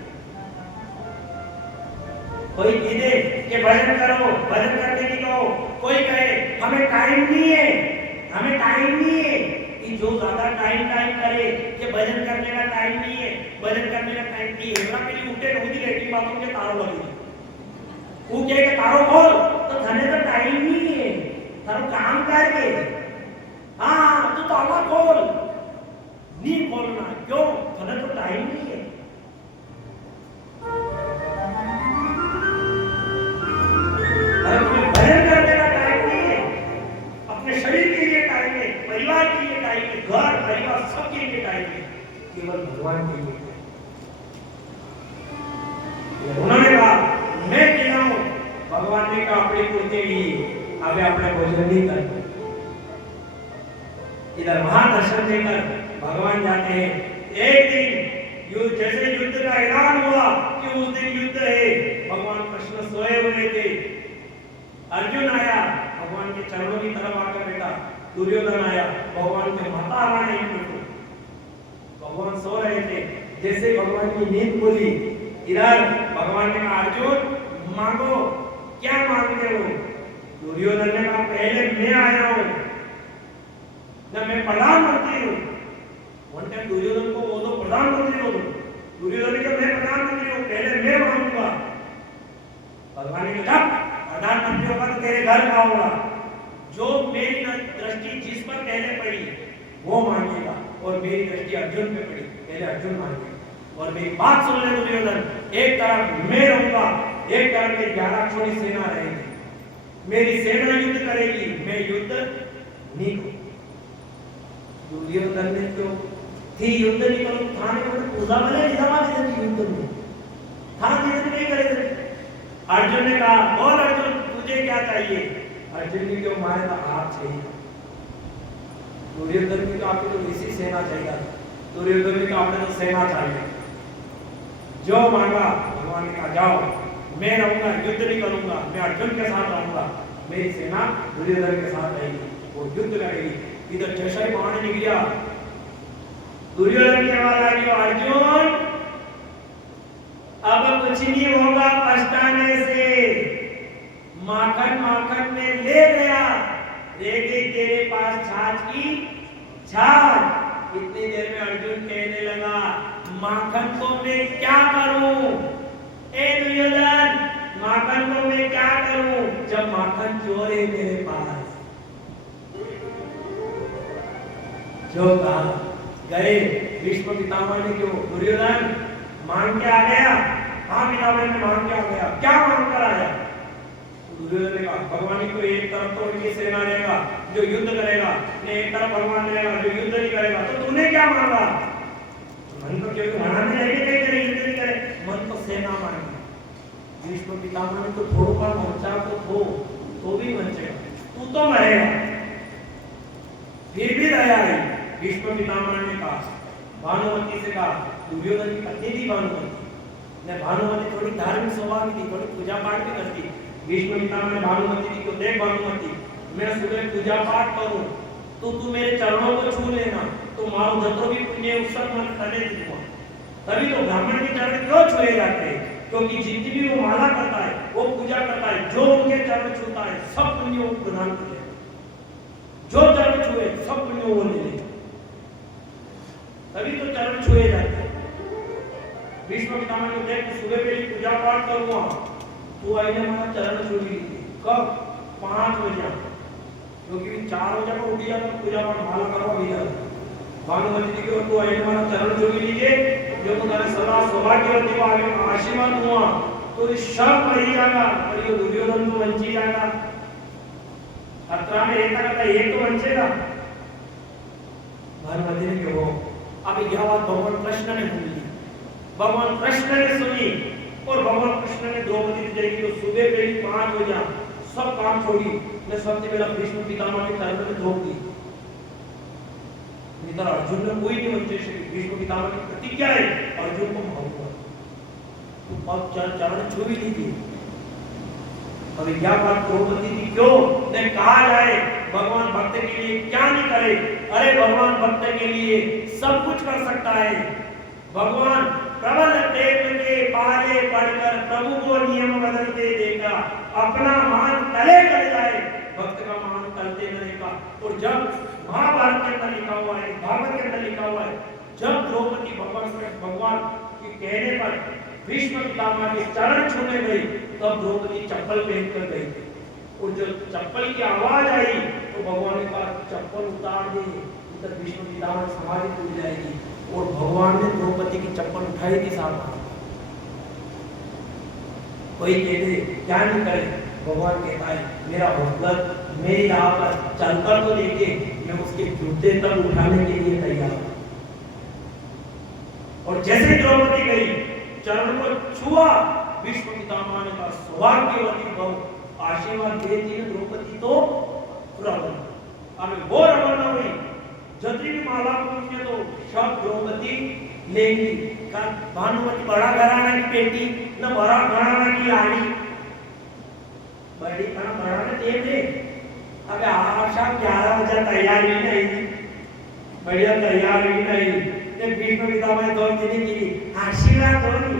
कोई कहे कि भजन करो, भजन करने की कहो, कोई कहे हमें टाइम नहीं है, हमें टाइम नहीं है कि जो ज्यादा टाइम करे कि भजन करने का टाइम नहीं है, भजन करने का टाइम नहीं है। हमरा पेली उठे नहुदी लेटी बातों के तारो लगी वो कहे कि तारो बोल तो थाने तो टाइम नहीं है, थारो काम करके हाँ तू ताला खोल नहीं खोलना क्यों? थाने तो टाइम नहीं है। भजन करने का टाइम नहीं है, अपने शरीर के लिए टाइम है, परिवार के लिए टाइम है, घर परिवार सबके लिए टाइम है, केवल भगवान के लिए। उन्होंने कहा मैं कहता हूं भगवान ने कहा अपनी पूर्ति की अभी अपने भोजन नहीं करते। इधर महादर्शन देकर भगवान जाते हैं। एक दिन युद्ध जैसे युद्ध का ऐलान हुआ कि उस दिन युद्ध है, भगवान कृष्ण सोए हुए थे। अर्जुन आया भगवान के चरणों की तरफ आकर बैठा, दुर्योधन आया भगवान के माता रानी को, भगवान सो रहे थे। जैसे भगवान की नींद बोली इधर भगवान ने कहा अर्जुन मांगो, क्या मांगते हो? दुर्योधन ने कहा पहले मैं आया हूं ना, मैं प्रधानमंत्री हूं। वन टाइम दुर्योधन को बोलो प्रधानमंत्री हो, दुर्योधन ने कहा मैं प्रधानमंत्री हूं, पहले मैं मांगूंगा। भगवान ने कहा प्रधानमंत्री होगा तो तेरे घर का होगा, जो मेरी दृष्टि जिस पर पहले पड़ी वो मांगेगा, और मेरी दृष्टि अर्जुन पे पड़ी पहले अर्जुन मांगेगा। और मेरी बात सुन ले दुर्योधन, एक तरफ मैं रहूंगा, एक तरफ मेरी 11 छोटी सेना रहेगी, मेरी सेना युद्ध करेगी, मैं युद्ध नहीं करूंगा। दुर्योधन ने क्यों थी युद्ध नहीं करूं, थाने में पूजा वाले निजामा के युद्ध में थाने युद्ध नहीं करेंगे। अर्जुन ने कहा बोल अर्जुन तुझे क्या चाहिए? अर्जुन ने क्यों मारे था आप चाहिए। दुर्योधन ने कहा आपको तो इसी सेना चाहिए। दुर्योधन ने कहा आपने तो सेना चाहिए, जो मांगा। भगवान ने कहा जाओ, मैं रहूंगा, युद्ध नहीं करूंगा, मैं अर्जुन के साथ रहूंगा, मेरी सेना दुर्योधन के साथ रहेगी, वो युद्ध करेगी। इधर जैसा ही बाण निकला, दुर्योधन की आवाज आई अर्जुन अब कुछ नहीं होगा पछताने से। माखन माखन में ले गया, रह गई तेरे पास छाछ की छाछ। इतनी देर में अर्जुन कहने लगा माखन को मैं क्या करूं? ए दुर्योधन माखन को मैं क्या करूं जब माखन चोर है मेरे पास। जो कहा गए भीष्म पितामह ने क्यों दुर्योधन मांग के आ गया? हाँ पितामह ने मांग के आ गया। क्या मांग कर आया? दुर्योधन ने कहा भगवान को एक तरफ तो उनकी सेना रहेगा जो युद्ध करेगा, ने एक तरफ भगवान रहेगा जो युद्ध नहीं करेगा। तो तूने क्या मांगा? मन तो क्योंकि मनाने जाएंगे कहीं करे युद्ध नहीं करे, मन तो सेना मांगी। भीष्म पितामह ने तो थोड़ा पहुंचा तो भी बचेगा, तू तो मरेगा। फिर भी दया आई। भीष्म पितामह ने कहा भानुमति से कहा, दुर्योधन की पत्नी थी भानुमति ने, भानुमति थोड़ी धार्मिक स्वभाव की थी, थोड़ी पूजा पाठ भी करती। भीष्म पितामह ने भानुमति जी को देख भानुमति मैं सुबह पूजा पाठ करूं तो तू मेरे चरणों को छू लेना तो मारो जतो भी पुण्य उत्सव मन करे दूंगा। तभी तो ब्राह्मण के चरण क्यों छुए जाते हैं? क्योंकि जितनी भी वो माला करता है वो पूजा करता है, जो उनके चरण छूता है सब पुण्य वो प्रदान करते हैं। जो चरण छुए सब पुण्य वो ले ले, तभी तो चरण छुए जाते हैं। भीष्म पितामह को देख सुबह पहले पूजा पाठ करूंगा तो आईने हमारा चरण छू ली। कब? 5 बजे, क्योंकि 4 बजे को उठ जाता पूजा पाठ माला करवा दिया। भानुमति जी को तो आईने हमारा चरण छू लीजिए, जो तुम्हारे सदा सौभाग्यवती आगे आशीर्वाद हुआ तो इस सब मरी जाएगा और ये दुर्योधन तो वंची जाएगा। खतरा में रहता करता एक तो बचेगा। भानुमति ने क्यों अब यह बात भगवान कृष्ण ने बोली, भगवान कृष्ण ने सुनी और भगवान कृष्ण ने द्रौपदी देवी को सुबह पहले 5 बजे सब काम छोड़ी मैं सबसे पहले भीष्म पितामह के चरणों में धोख दी। इधर अर्जुन ने कोई नहीं बचे, भीष्म पितामह की प्रतिज्ञा है अर्जुन को मारूंगा तो अब चरण छू ही लीजिए। अब यह बात द्रौपदी थी क्यों ने कहा जाए भगवान भक्त के लिए क्या नहीं करे? अरे भगवान भक्त के लिए सब कुछ कर सकता है। भगवान प्रबल देव के पाले पढ़कर प्रभु को नियम बदलते देखा, अपना मान तले कर जाए भक्त का मान तलते न देखा। और जब महाभारत के अंदर लिखा हुआ है, भागवत के अंदर लिखा हुआ है, जब द्रौपदी भगवान के कहने पर भीष्म पितामह के चरण छूने गई तब द्रौपदी चप्पल पहन कर गई और जब चप्पल की आवाज आई तो भगवान ने कहा चप्पल उतार दे, तो भीष्म पितामह समाधि टूट जाएगी। और भगवान ने द्रौपदी की चप्पल उठाई थी साथ। कोई कहते क्या नहीं करे, भगवान कहता है मेरा भक्त मेरी राह पर चलकर तो देखे, मैं उसके जूते तक उठाने के लिए तैयार हूं। और जैसे द्रौपदी गई चरण को छुआ, भीष्म पितामह ने कहा सौभाग्यवती भव, आशीर्वाद दे दी द्रौपदी तो प्रबल। अब वो रमन हुई जतरी भी माला पूछने तो सब द्रौपदी लेगी। का भानुमति बड़ा घराना की बेटी न बड़ा घराना की लाड़ी, बड़ी घराना दे दे। अब आशा 11 बजे तैयार ही नहीं, बढ़िया तैयार ही नहीं ने भीष्म पितामह दो दिन की आशीर्वाद दो नहीं।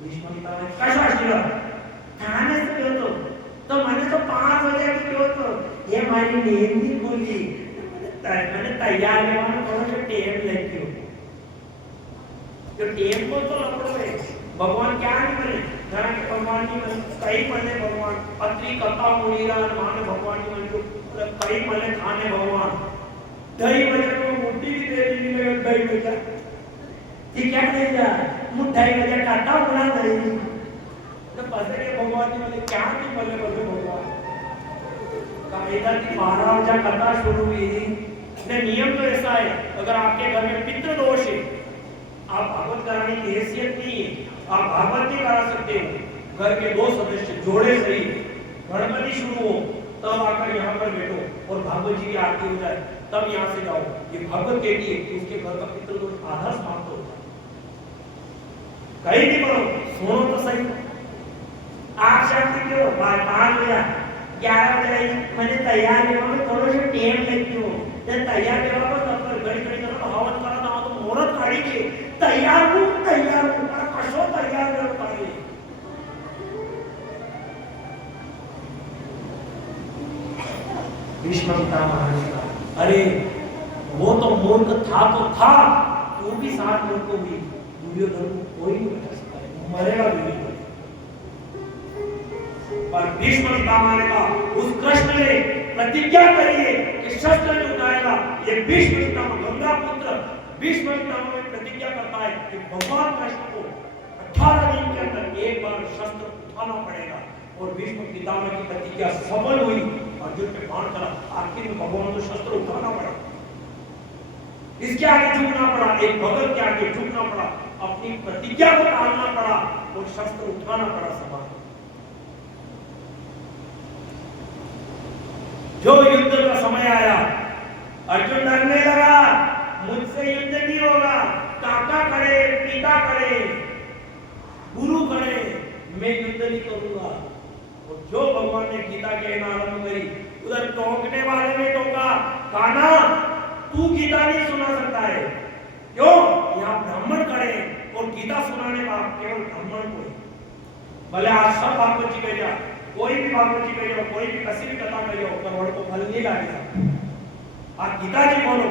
भीष्म पितामह कैसा आशीर्वाद खाने से क्यों तो मैंने तो 5 बजे की क्यों तो ये हमारी नींद ही खुली, मैंने तैयार लेवाने थोड़ा सा टेम लेती हूँ। जो टेम को तो लपड़ो है भगवान क्या नहीं करे, जहाँ के भगवान नहीं बने कई मने भगवान अत्रि कथा मुनीरा मान भगवान नहीं बने कई मने खाने भगवान दही बजे को मुट्ठी भी दे दी नहीं दही बजा ठीक है नहीं जा मुट्ठी बजे काटा बुला दही तो पता है भगवान ने बोले क्या नहीं बोले बोले भगवान का इधर की 12 बजे कथा शुरू हुई ने। नियम तो ऐसा है अगर आपके घर में पितृ दोष है, आप भागवत कराने की हैसियत नहीं है, आप भागवत नहीं करा सकते हो, घर के 2 सदस्य जोड़े सही गणपति शुरू हो तब आकर यहाँ पर बैठो और भागवत जी की आरती हो जाए तब यहाँ से जाओ। ये भागवत कहती है कि उसके घर का पितृ दोष आधा समाप्त होता है। कहीं नहीं करो, सुनो तो सही। आप शांति क्यों 5 बजे 11 बजे मैंने तैयार लेवा में थोड़ा सा टेम लेती हूँ, तैयार लेवा पर तब पर घड़ी घड़ी करो हवन करा ना तो मुहूर्त काढ़ी के तैयार हूँ पर कशो तैयार कर पाए। भीष्म पितामह ने कहा, अरे वो तो मूर्ख था तो था, तू भी साथ मूर्ख हुई। दुर्योधन को कोई नहीं बचा सकता है, मरेगा दुर्योधन। पर भीष्म पितामह ने कहा, उस कृष्ण ने प्रतिज्ञा करी है कि शस्त्र नहीं उठाएगा। ये भीष्म पितामह गंगा पुत्र भीष्म पितामह में प्रतिज्ञा करता है कि भगवान कृष्ण को 18 दिन के अंदर एक बार शस्त्र उठाना पड़ेगा। और भीष्म पितामह की प्रतिज्ञा सफल हुई। अर्जुन पे बाण चला, आखिर में भगवान को शस्त्र उठाना पड़ा, इसके आगे झुकना पड़ा, एक भगत के आगे झुकना पड़ा, अपनी प्रतिज्ञा को टालना पड़ा और शस्त्र उठाना पड़ा सभा। जो युद्ध का समय आया, अर्जुन डरने लगा, मुझसे युद्ध नहीं होगा, काका करे, पिता करे, गुरु करे, मैं युद्ध नहीं करूंगा। और जो भगवान ने गीता कहना आरंभ करी, उधर टोकने वाले ने टोका, काना तू गीता नहीं सुना सकता है, क्यों? यहाँ ब्राह्मण खड़े और गीता सुनाने का केवल ब्राह्मण को है। भले आज सब भागवत जी कह जाए, कोई भी भागवत जी कह जाओ, कोई भी किसी भी कथा कह जाओ, करोड़ को फल नहीं लगेगा। आज गीता जी बोलो,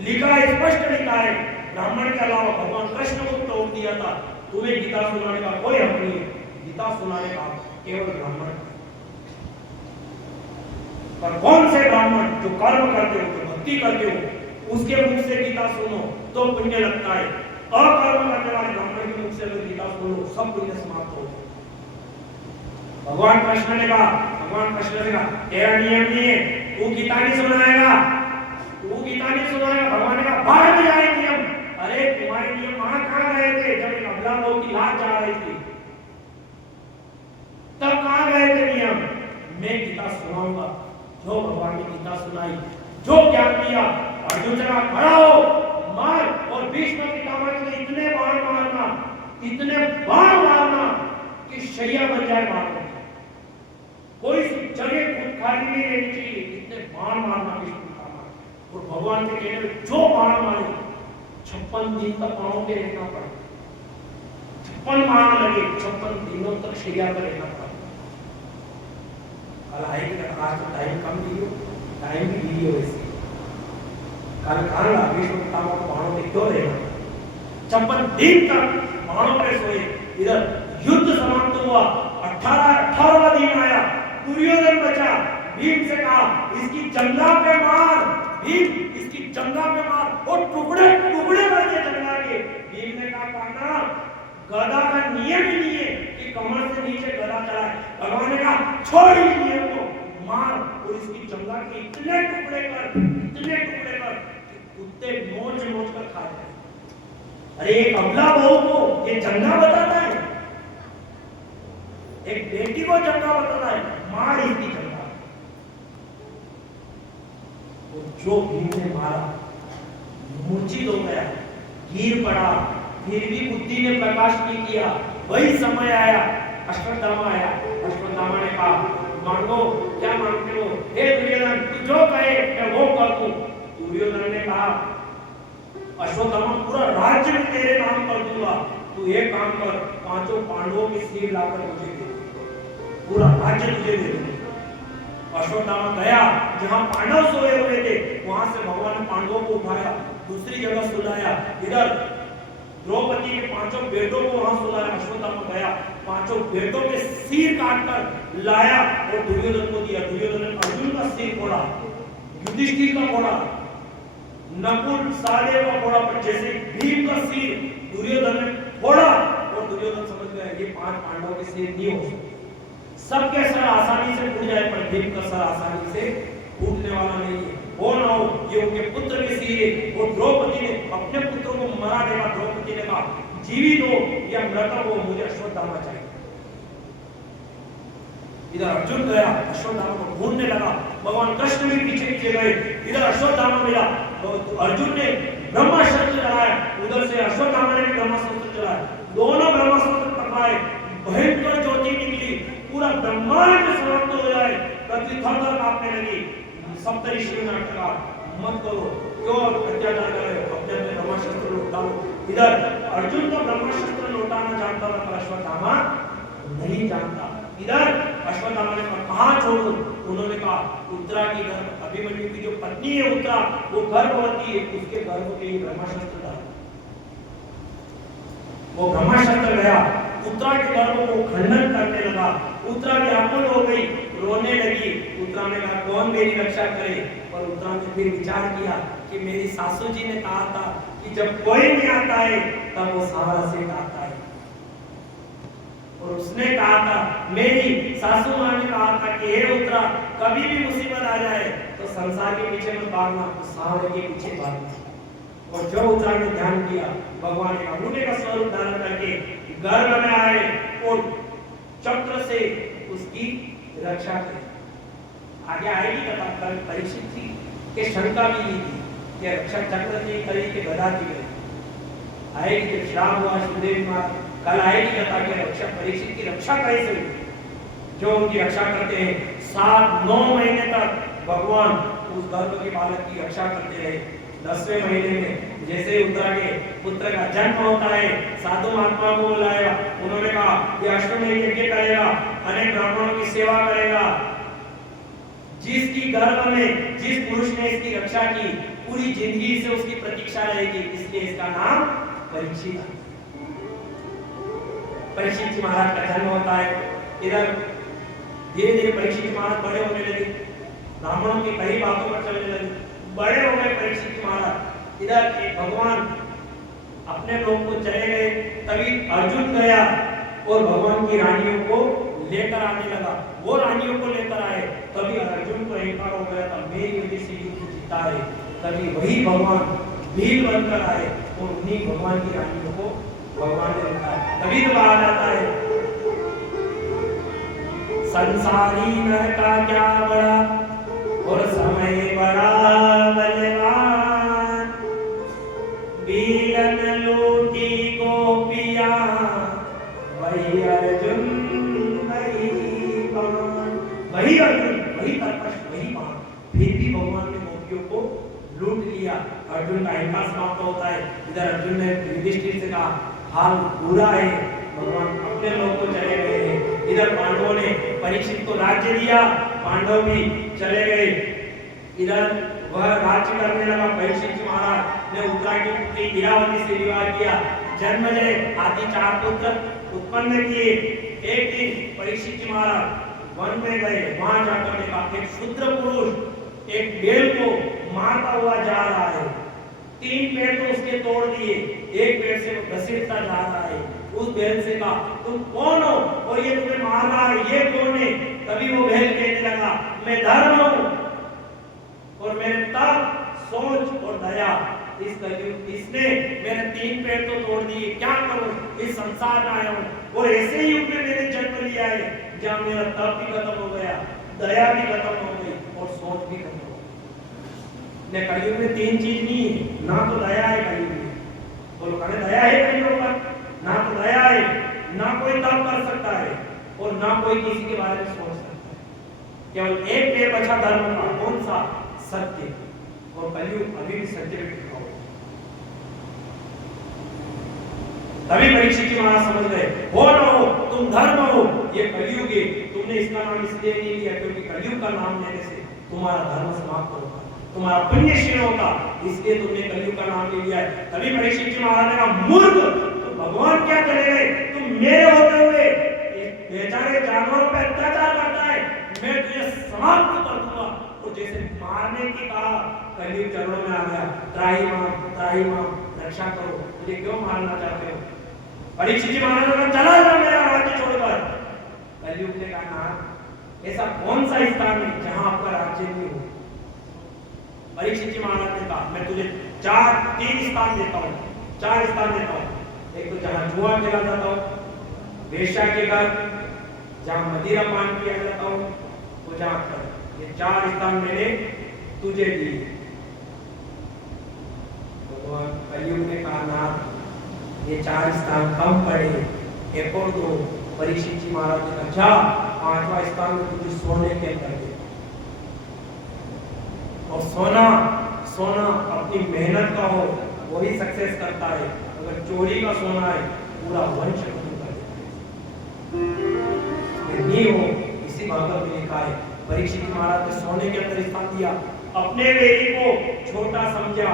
लिखा है, स्पष्ट लिखा है, ब्राह्मण के अलावा भगवान कृष्ण को टोक दिया था, तुम्हें गीता सुनाने का कोई हक नहीं है, गीता सुनाने का केवल ब्राह्मण। पर कौन से ब्राह्मण जो कर्म करते हो, जो भक्ति करते हो, उसके मुख से गीता सुनो तो पुण्य लगता है। अकर्म करने वाले ब्राह्मण के मुख से अगर गीता सुनो, सब पुण्य समाप्त हो। भगवान कृष्ण ने कहा, तेरा नियम नहीं है, तू गीता नहीं सुनाएगा, तू गीता नहीं सुनाएगा। भगवान ने कहा, बाहर में जाए नियम। अरे तुम्हारे नियम वहां कहां गए थे जब एक अबला बहू की लाश जा रही थी, तब कहां गए थे नियम? मैं गीता सुनाऊंगा। जो भगवान ने गीता सुनाई, जो ज्ञान दिया, अर्जुन से कहा खड़ा हो, मार। और भीष्म पितामह ने इतने बाण मारना, इतने बाण मारना कि शैया बन जाए मारना, कोई जगह खुद खाली नहीं रहनी चाहिए, इतने बाण मारना भीष्म पितामह। और भगवान के कहने में जो बाण मारे, 56 दिन तक पांव पे रहना पड़ा, 56 बाण लगे, 56 दिनों तक शैया पर रहना पड़ा। कल आएगी, आज तो टाइम कम दियो, टाइम भी दियो वैसे। कल कहा भीष्म पितामह को बाणों में क्यों रहना? 56 दिन तक बाणों पे सोए। इधर युद्ध समाप्त हुआ, 18वां दिन आया, दुर्योधन बचा। भीम से कहा, इसकी जंघा पे मार, भीम इसकी जंघा पे मार, और टुकड़े टुकड़े कर दे जंघा के। भीम ने कहा, कान्हा गदा का नियम ही नहीं है कि कमर से नीचे गदा चलाए। भगवान ने कहा, छोड़ इस नियम को, मार और इसकी जंघा के इतने टुकड़े कर कि कुत्ते नोच नोच कर खा जाए। अरे एक अबला बहू को ये जंघा बताता है, एक बेटी को जंघा बताता है, मार इसकी जंघा। और जो भीम ने मारा, मूर्छित हो गया, गिर पड़ा, फिर भी बुद्धि ने प्रकाश नहीं किया। वही समय आया, अश्वत्थामा आया। अश्वत्थामा ने कहा, मांगो, क्या मांगते हो? हे दुर्योधन, तू जो कहे मैं वो कर दूं। दुर्योधन ने कहा, अश्वत्थामा पूरा राज्य में तेरे नाम कर दूंगा, तू एक काम कर, 5 पांडवों के सिर लाकर मुझे दे, पूरा राज्य तुझे दे दूंगा। अश्वत्थामा गया, जहां पांडव सोए हुए थे, वहां से भगवान ने पांडवों को उठाया, दूसरी जगह सुलाया। इधर द्रौपदी के 5 बेटों को वहां सुलाया। अश्वत्थामा गया, 5 बेटों के सिर काटकर लाया और दुर्योधन को दिया। दुर्योधन ने अर्जुन का सिर फोड़ा, युधिष्ठिर का फोड़ा, नकुल सहदेव का फोड़ा, पर जैसे भीम का सिर दुर्योधन ने फोड़ा, और दुर्योधन समझ गया ये 5 पांडवों के सिर नहीं हो सकते, सबके सर आसानी से फूट जाए, पर भीम का सर आसानी से फूटने वाला नहीं है। हो ना हो, ये उनके पुत्र के सिर है। और द्रौपदी ने अपने पुत्र को मरा देगा। द्रौपदी ने कहा, जीवित हो या मृतक हो, मुझे अश्वत्थामा चाहिए। इधर अर्जुन गया, अश्वत्थामा को ढूंढने लगा। भगवान कृष्ण भी पीछे पीछे गए। इधर अश्वत्थामा मिला तो अर्जुन ने ब्रह्मास्त्र चलाया, उधर से अश्वत्थामा ने भी ब्रह्मास्त्र चलाया। दोनों ब्रह्मास्त्र टकराए, भयंकर ज्योति निकली, पूरा ब्रह्मांड समाप्त हो जाए, पृथ्वी थर-थर कांपने लगी। सप्तऋषि ने कहा, मत करो, क्यों अत्याचार कर रहे हो, अपने अपने ब्रह्मास्त्र लौटाओ। इधर अर्जुन तो ब्रह्मास्त्र लौटाना जानता था, पर अश्वत्थामा नहीं जानता। इधर अश्वत्थामा ने कहा, कहां छोड़ूं? उन्होंने कहा, उत्तरा की घर अभिमन्यु की जो पत्नी है उत्तरा वो गर्भवती है, उसके गर्भ के लिए ब्रह्मास्त्र डाला। वो ब्रह्मास्त्र गया, उत्तरा के गर्भ को खंडन करने लगा। उत्तरा व्याकुल हो गई, रोने लगी। उत्तरा ने कहा कौन मेरी रक्षा करे? और उत्तरा ने फिर विचार किया कि मेरी सासू जी ने कहा था कि जब कोई नहीं आता है तब वो सहारा से आता है। और उसने कहा था, मेरी सासू मां ने कहा था कि हे उत्तरा, कभी भी मुसीबत आ जाए तो संसार के पीछे मत भागना, तो सहारे के पीछे भागना। और जो उत्तरा ने ध्यान किया, भगवान ने अंगूठे का स्वरूप धारण करके गर्भ में आए और चक्र से उसकी रक्षा करी। आगे आएगी कथा। कल परीक्षित थी कि शंका भी ली थी कि रक्षा चक्र से करी कि गदा की गई। आएगी कि श्राप हुआ सुदेव मां। कल आएगी कथा कि रक्षा परीक्षित की रक्षा कैसे हुई, जो उनकी रक्षा करते हैं। 7-9 महीने तक भगवान उस गर्भ के बालक की रक्षा करते रहे। 10वें महीने में जैसे उत्तरा के पुत्र का जन्म होता है, साधु महात्मा को बुलाया। उन्होंने कहा ये अश्वमेध यज्ञ करेगा, अनेक ब्राह्मणों की सेवा करेगा। जिसकी गर्भ में जिस पुरुष ने इसकी रक्षा की, पूरी जिंदगी से उसकी प्रतीक्षा रहेगी, इसलिए इसका नाम परीक्षित है। परीक्षित जी महाराज का जन्म होता है। इधर धीरे धीरे परीक्षित महाराज बड़े होने लगे, ब्राह्मणों की कई बातों पर चलने लगे, बड़े हो गए परीक्षित जी महाराज। इधर एक भगवान अपने लोग को चले गए, तभी अर्जुन गया और भगवान की रानियों को लेकर आने लगा। वो रानियों को लेकर आए, तभी अर्जुन को अहंकार हो गया था, मेरी वजह से युद्ध जीता है। तभी वही भगवान भील बनकर आए और उन्हीं भगवान की रानियों को भगवान ने बताया। तभी तो कहा जाता है संसारी नर का क्या बड़ा और समय बड़ा बलवान, बीलन लूटी गोपिया वही अर्जुन वही अर्जुन, वही तर्कश, वही बाण। फिर भी भगवान ने गोपियों को लूट लिया। अर्जुन का अहंकार समाप्त होता है। इधर अर्जुन ने युधिष्ठिर से कहा हाल बुरा है, भगवान अपने लोग को चले गए हैं। इधर पांडवों ने परीक्षित को राज्य दिया, पांडव भी चले गए। इधर वह राज्य करने लगा। परीक्षित जी महाराज ने उत्तरा की पुत्री इरावती से विवाह किया। जन्मजय आदि 4 पुत्र उत्पन्न किए। एक दिन परीक्षित जी महाराज वन में गए, वहां जाकर देखा एक शूद्र पुरुष एक बेल को मारता हुआ जा रहा है। 3 पेड़ तो उसके तोड़ दिए, एक पेड़ से वो घसीटता जा रहा है। उस बेल से कहा तुम कौन हो और ये तुम्हें मार रहा है, ये कौन है? तभी वो बेल कहने लगा मैं धर्म हूं और मेरे तप, सोच और दया। इसने मेरे 3 पेड़ तो तोड़ दिए, क्या करूं? इस संसार में आया हूं और ऐसे युग में मैंने जन्म लिया है जहां मेरा तप भी खत्म हो गया, दया भी खत्म हो गई और सोच भी खत्म हो गई। ने कलयुग में 3 चीज नहीं है, ना तो दया है कलयुग में। बोलो कहने दया है कलयुग पर? ना तो दया है, ना कोई तप कर सकता है और ना कोई किसी के बारे में सोच सकता है। केवल एक पेड़ बचा धर्म का, कौन सा? सत्य। और कलयुग अभी भी सत्य पे टिका हुआ। तभी परीक्षित जी महाराज समझ गए, हो ना हो तुम धर्म हो, ये कलयुग है। तुमने इसका नाम इसलिए नहीं लिया क्योंकि कलयुग का नाम लेने से तुम्हारा धर्म समाप्त होगा, तुम्हारा पुण्य क्षीण होगा, इसलिए तुमने कलयुग का नाम ले लिया है। तभी परीक्षित जी महाराज ने कहा मूर्ख, तो भगवान क्या चले गए? तुम मेरे होते हुए बेचारे जानवरों पे अत्याचार करता है, मैं तुझे समाप्त कर दूंगा। और जैसे मारने की कहा, कलयुग चरणों में आ गया, त्राही मां रक्षा करो, मुझे क्यों मारना चाहते हो? परीक्षित जी महाराज ने कहा चला जा मेरा राज्य छोड़कर। कलयुग ने कहा ना, ऐसा कौन सा स्थान है जहां आपका राज्य नहीं हो? परीक्षित जी महाराज ने कहा मैं तुझे 3 स्थान देता हूँ, 4 स्थान देता हूँ। एक तो जहां जुआ खेला जाता हो, वेश्या के घर, जहां मदिरा पान किया जाता हो, वो जहां कर। ये 4 स्थान मैंने तुझे दिए। भगवान कलयुग ने कहा ना, ये 4 स्थान कम पड़े, एक और दो। परीक्षित जी महाराज ने कहा जा 5वां स्थान में तुझे सोने के अंदर दे। और सोना अपनी मेहनत का हो वही सक्सेस करता है, अगर चोरी का सोना है पूरा वंश खत्म कर देता है। नहीं हो, इसी भागवत में लिखा है। परीक्षित महाराज ने सोने के अंदर स्थान दिया, अपने बेटे को छोटा समझा।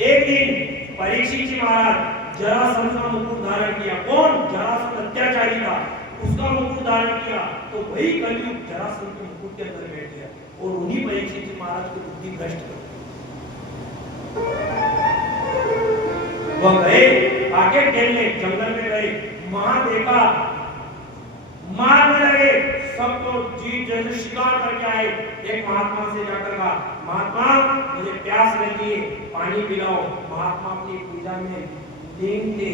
एक दिन परीक्षित जी महाराज जरासंध का मुकुट धारण किया। कौन? जरासंध अत्याचारी था, उसका मुकुट धारण किया तो वही कलयुग जरासंध के मुकुट के अंदर बैठ गया और उन्हीं परीक्षित जी महाराज की बुद्धि भ्रष्ट कर वह गए आगे खेलने, जंगल में गए, वहां देखा मारने लगे सबको, जीव जंतु शिकार करके आए। एक महात्मा से जाकर कहा, महात्मा मुझे प्यास लगी है, पानी पिलाओ। महात्मा अपनी पूजा में लीन थे,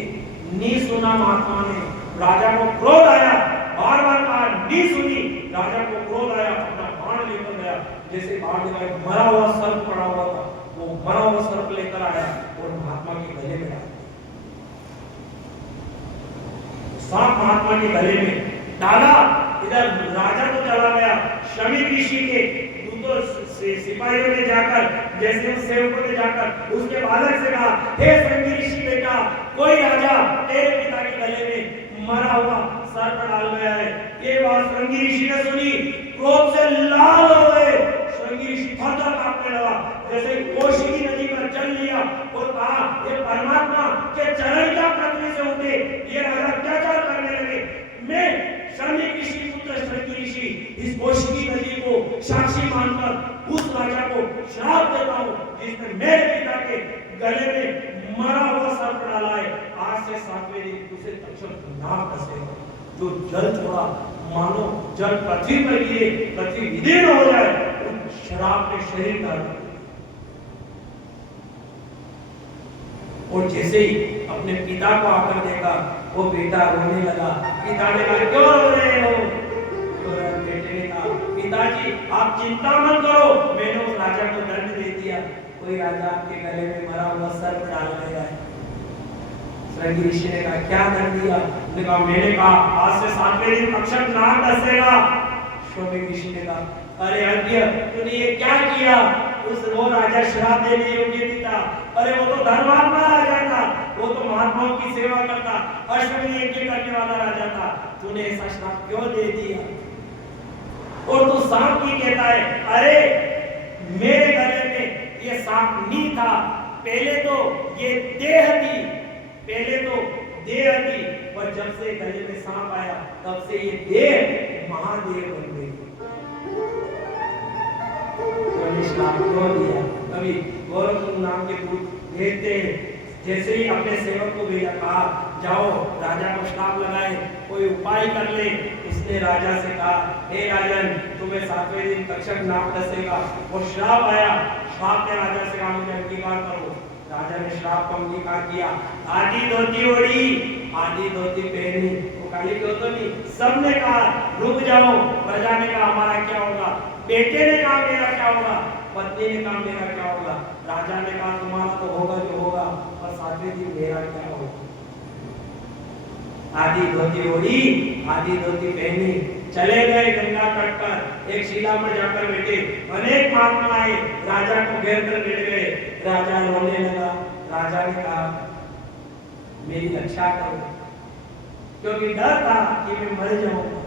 नहीं सुना महात्मा ने। राजा को क्रोध आया, बार बार कहा, नहीं सुनी। राजा को क्रोध आया, अपना बाण लेकर गया। जैसे बाण लेकर मरा हुआ सर्प पड़ा हुआ था, वो मरा हुआ सर्प लेकर आया और महात्मा के गले में डाल दिया। सांप महात्मा के गले में डाला। इधर राजा तो चला गया, शमी ऋषि के दूतों सिपाहियों ने जाकर, जैसे उस सेवकों ने जाकर उसके बालक से कहा, हे शमी ऋषि बेटा, कोई राजा तेरे पिता के गले में मरा हुआ सर्प डाल गया है। ये बात शमी ऋषि ने सुनी, क्रोध से लाल हो गए। शमी ऋषि थर-थर कांपने लगा, जैसे कोशिकी नदी का जल लिया और कहा, ये परमात्मा के चरण क्या पृथ्वी से उठे, ये राजा अत्याचार करने लगे। मैं शमी ऋषि पुत्र शमी ऋषि इस कोशिकी नदी को साक्षी मानकर उस राजा को श्राप देता हूँ जिसने मेरे पिता के गले में मरा हुआ सर्प डाला है। आज से 7वें दिन उसे तक्षक नाक कसेगा। जो जल छोड़ा, मानो जल पृथ्वी पर गिरे, पृथ्वी विदीर्ण हो जाए, उस श्राप के शरीर डाल। और जैसे ही अपने पिता को आकर देखा, वो बेटा रोने लगा। पिता ने कहा, क्यों रो रहे हो? तो बेटे ने कहा, पिताजी आप चिंता मत करो, मैंने उस राजा को दंड दे दिया। कोई राजा आपके गले में मरा हुआ सर्प डाल गया है। शमी ऋषि ने कहा, क्या दंड दिया? उसने कहा, मैंने कहा आज से 7वें दिन तक्षक नाक डसेगा। शमी ऋषि ने कहा, अरे अज्ञ, तूने ये क्या किया? वो राजा श्राप देने योग्य नहीं था। अरे वो तो धर्मात्मा राजा था, वो तो महात्माओं की सेवा करता, अश्वमेध यज्ञ करने वाला राजा था। तूने ऐसा श्राप क्यों दे दिया? और तू सांप की कहता है? अरे मेरे गले में ये सांप नहीं था, पहले तो ये देह थी, पहले तो देह थी, और जब से गले में सांप आया तब से ये देह महादेव बन गई। श्राप क्यों दिया? कभी गौरव नाम के दूत भेजते हैं, जैसे ही अपने सेवक को भेजा, कहा जाओ राजा को श्राप लगाए, कोई उपाय कर ले। उसने राजा से कहा, हे राजन, तुम्हें 7वें दिन तक्षक नाक डसेगा। वो श्राप आया, श्राप ने राजा से कहा, मुझे अंगीकार करो। राजा ने श्राप को अंगीकार किया। आधी धोती ओढ़ी, आधी धोती पहनी, वो काली क्यों तो नहीं। सबने कहा रुक जाओ। राजा ने कहा, हमारा क्या होगा? बेटे ने कहा, मेरा क्या होगा? पत्नी ने कहा, मेरा क्या होगा? राजा ने कहा, तुम्हारा तो होगा जो होगा, और 7वें दिन मेरा क्या होगा? आधी धोती ओढ़ी, आधी धोती पहनी, चले गए गंगा तट पर। एक शिला पर जाकर बैठे, अनेक महात्मा आए, राजा को घेर कर बैठ गए। राजा रोने लगा। राजा ने कहा, मेरी रक्षा करो, क्योंकि डर था कि मैं मर जाऊंगा।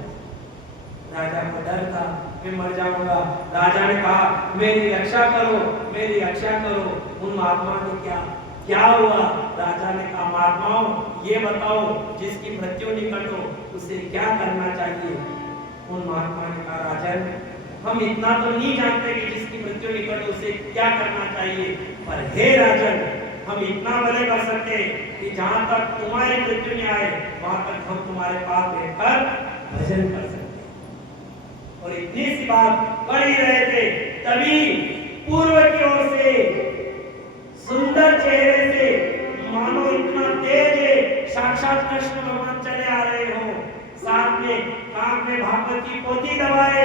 राजा को डर था मैं मर जाऊंगा। राजा ने कहा, मेरी रक्षा करो, मेरी रक्षा करो। उन महात्माओं ने क्या हुआ? राजा ने कहा, महात्माओं ये बताओ, जिसकी मृत्यु निकट हो उसे क्या करना चाहिए? उन महात्मा ने कहा, राजन, हम इतना तो नहीं जानते कि जिसकी मृत्यु निकट हो उसे क्या करना चाहिए, पर हे राजन, हम इतना भले कर सकते कि जहां तक तुम्हारी मृत्यु नहीं आए वहां तक हम तुम्हारे पास बैठकर भजन कर सकते। और इतनी सी बात कर ही रहे थे, तभी पूर्व की ओर से सुंदर चेहरे से, मानो इतना तेज है, साक्षात कृष्ण भगवान चले आ रहे हो। साथ में कान में भागवत की पोथी दबाए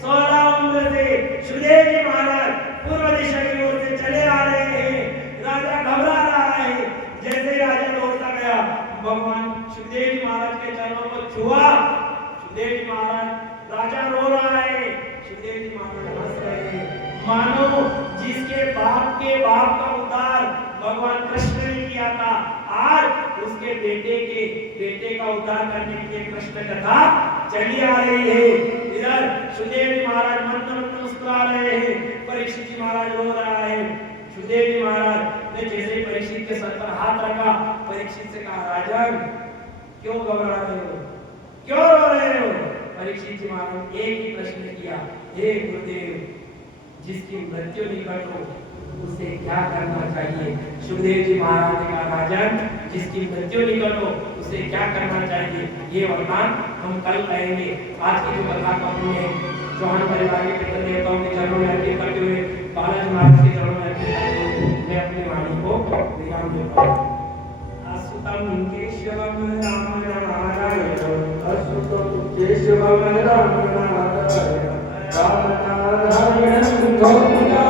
16 उम्र से सुखदेव जी महाराज पूर्व दिशा की ओर से चले आ रहे हैं। राजा घबरा रहा है। जैसे राजा दौड़ता गया, भगवान सुखदेव जी महाराज के चरणों को छुआ। सुखदेव जी महाराज, राजा रो रहा है, सुखदेव जी महाराज हंस रहे हैं। मानो जिसके बाप के बाप का उद्धार भगवान कृष्ण ने किया था, आज उसके बेटे का उद्धार करने के लिए कृष्ण कथा चली आ रही है। इधर सुखदेव जी महाराज मंत्र सुना रहे हैं। परीक्षित जी महाराज रो रहा है। सुखदेव जी महाराज ने जैसे परीक्षित के सर पर हाथ रखा, परीक्षित से कहा, राजन क्यों घबरा रहे हो, क्यों रो रहे हो? परीक्षित जी महाराज ने एक ही प्रश्न किया, हे गुरुदेव, जिसकी मृत्यु निकट हो उसे क्या करना चाहिए? सुखदेव जी महाराज ने कहा, राजन जिसकी मृत्यु निकट हो उसे क्या करना चाहिए? ये वरदान हम कल कहेंगे। आज की जो कथा को हमने चौहान परिवार के पितृ देवताओं के चरणों में अर्पित करते हुए, बालाजी महाराज के चरणों में अर्पित करते हुए मैं अपनी वाणी को विराम देता हूँ। असुतम केशवम राम नारायण, असुतम केशवम राम नारायण, राम नारायण गोविंदा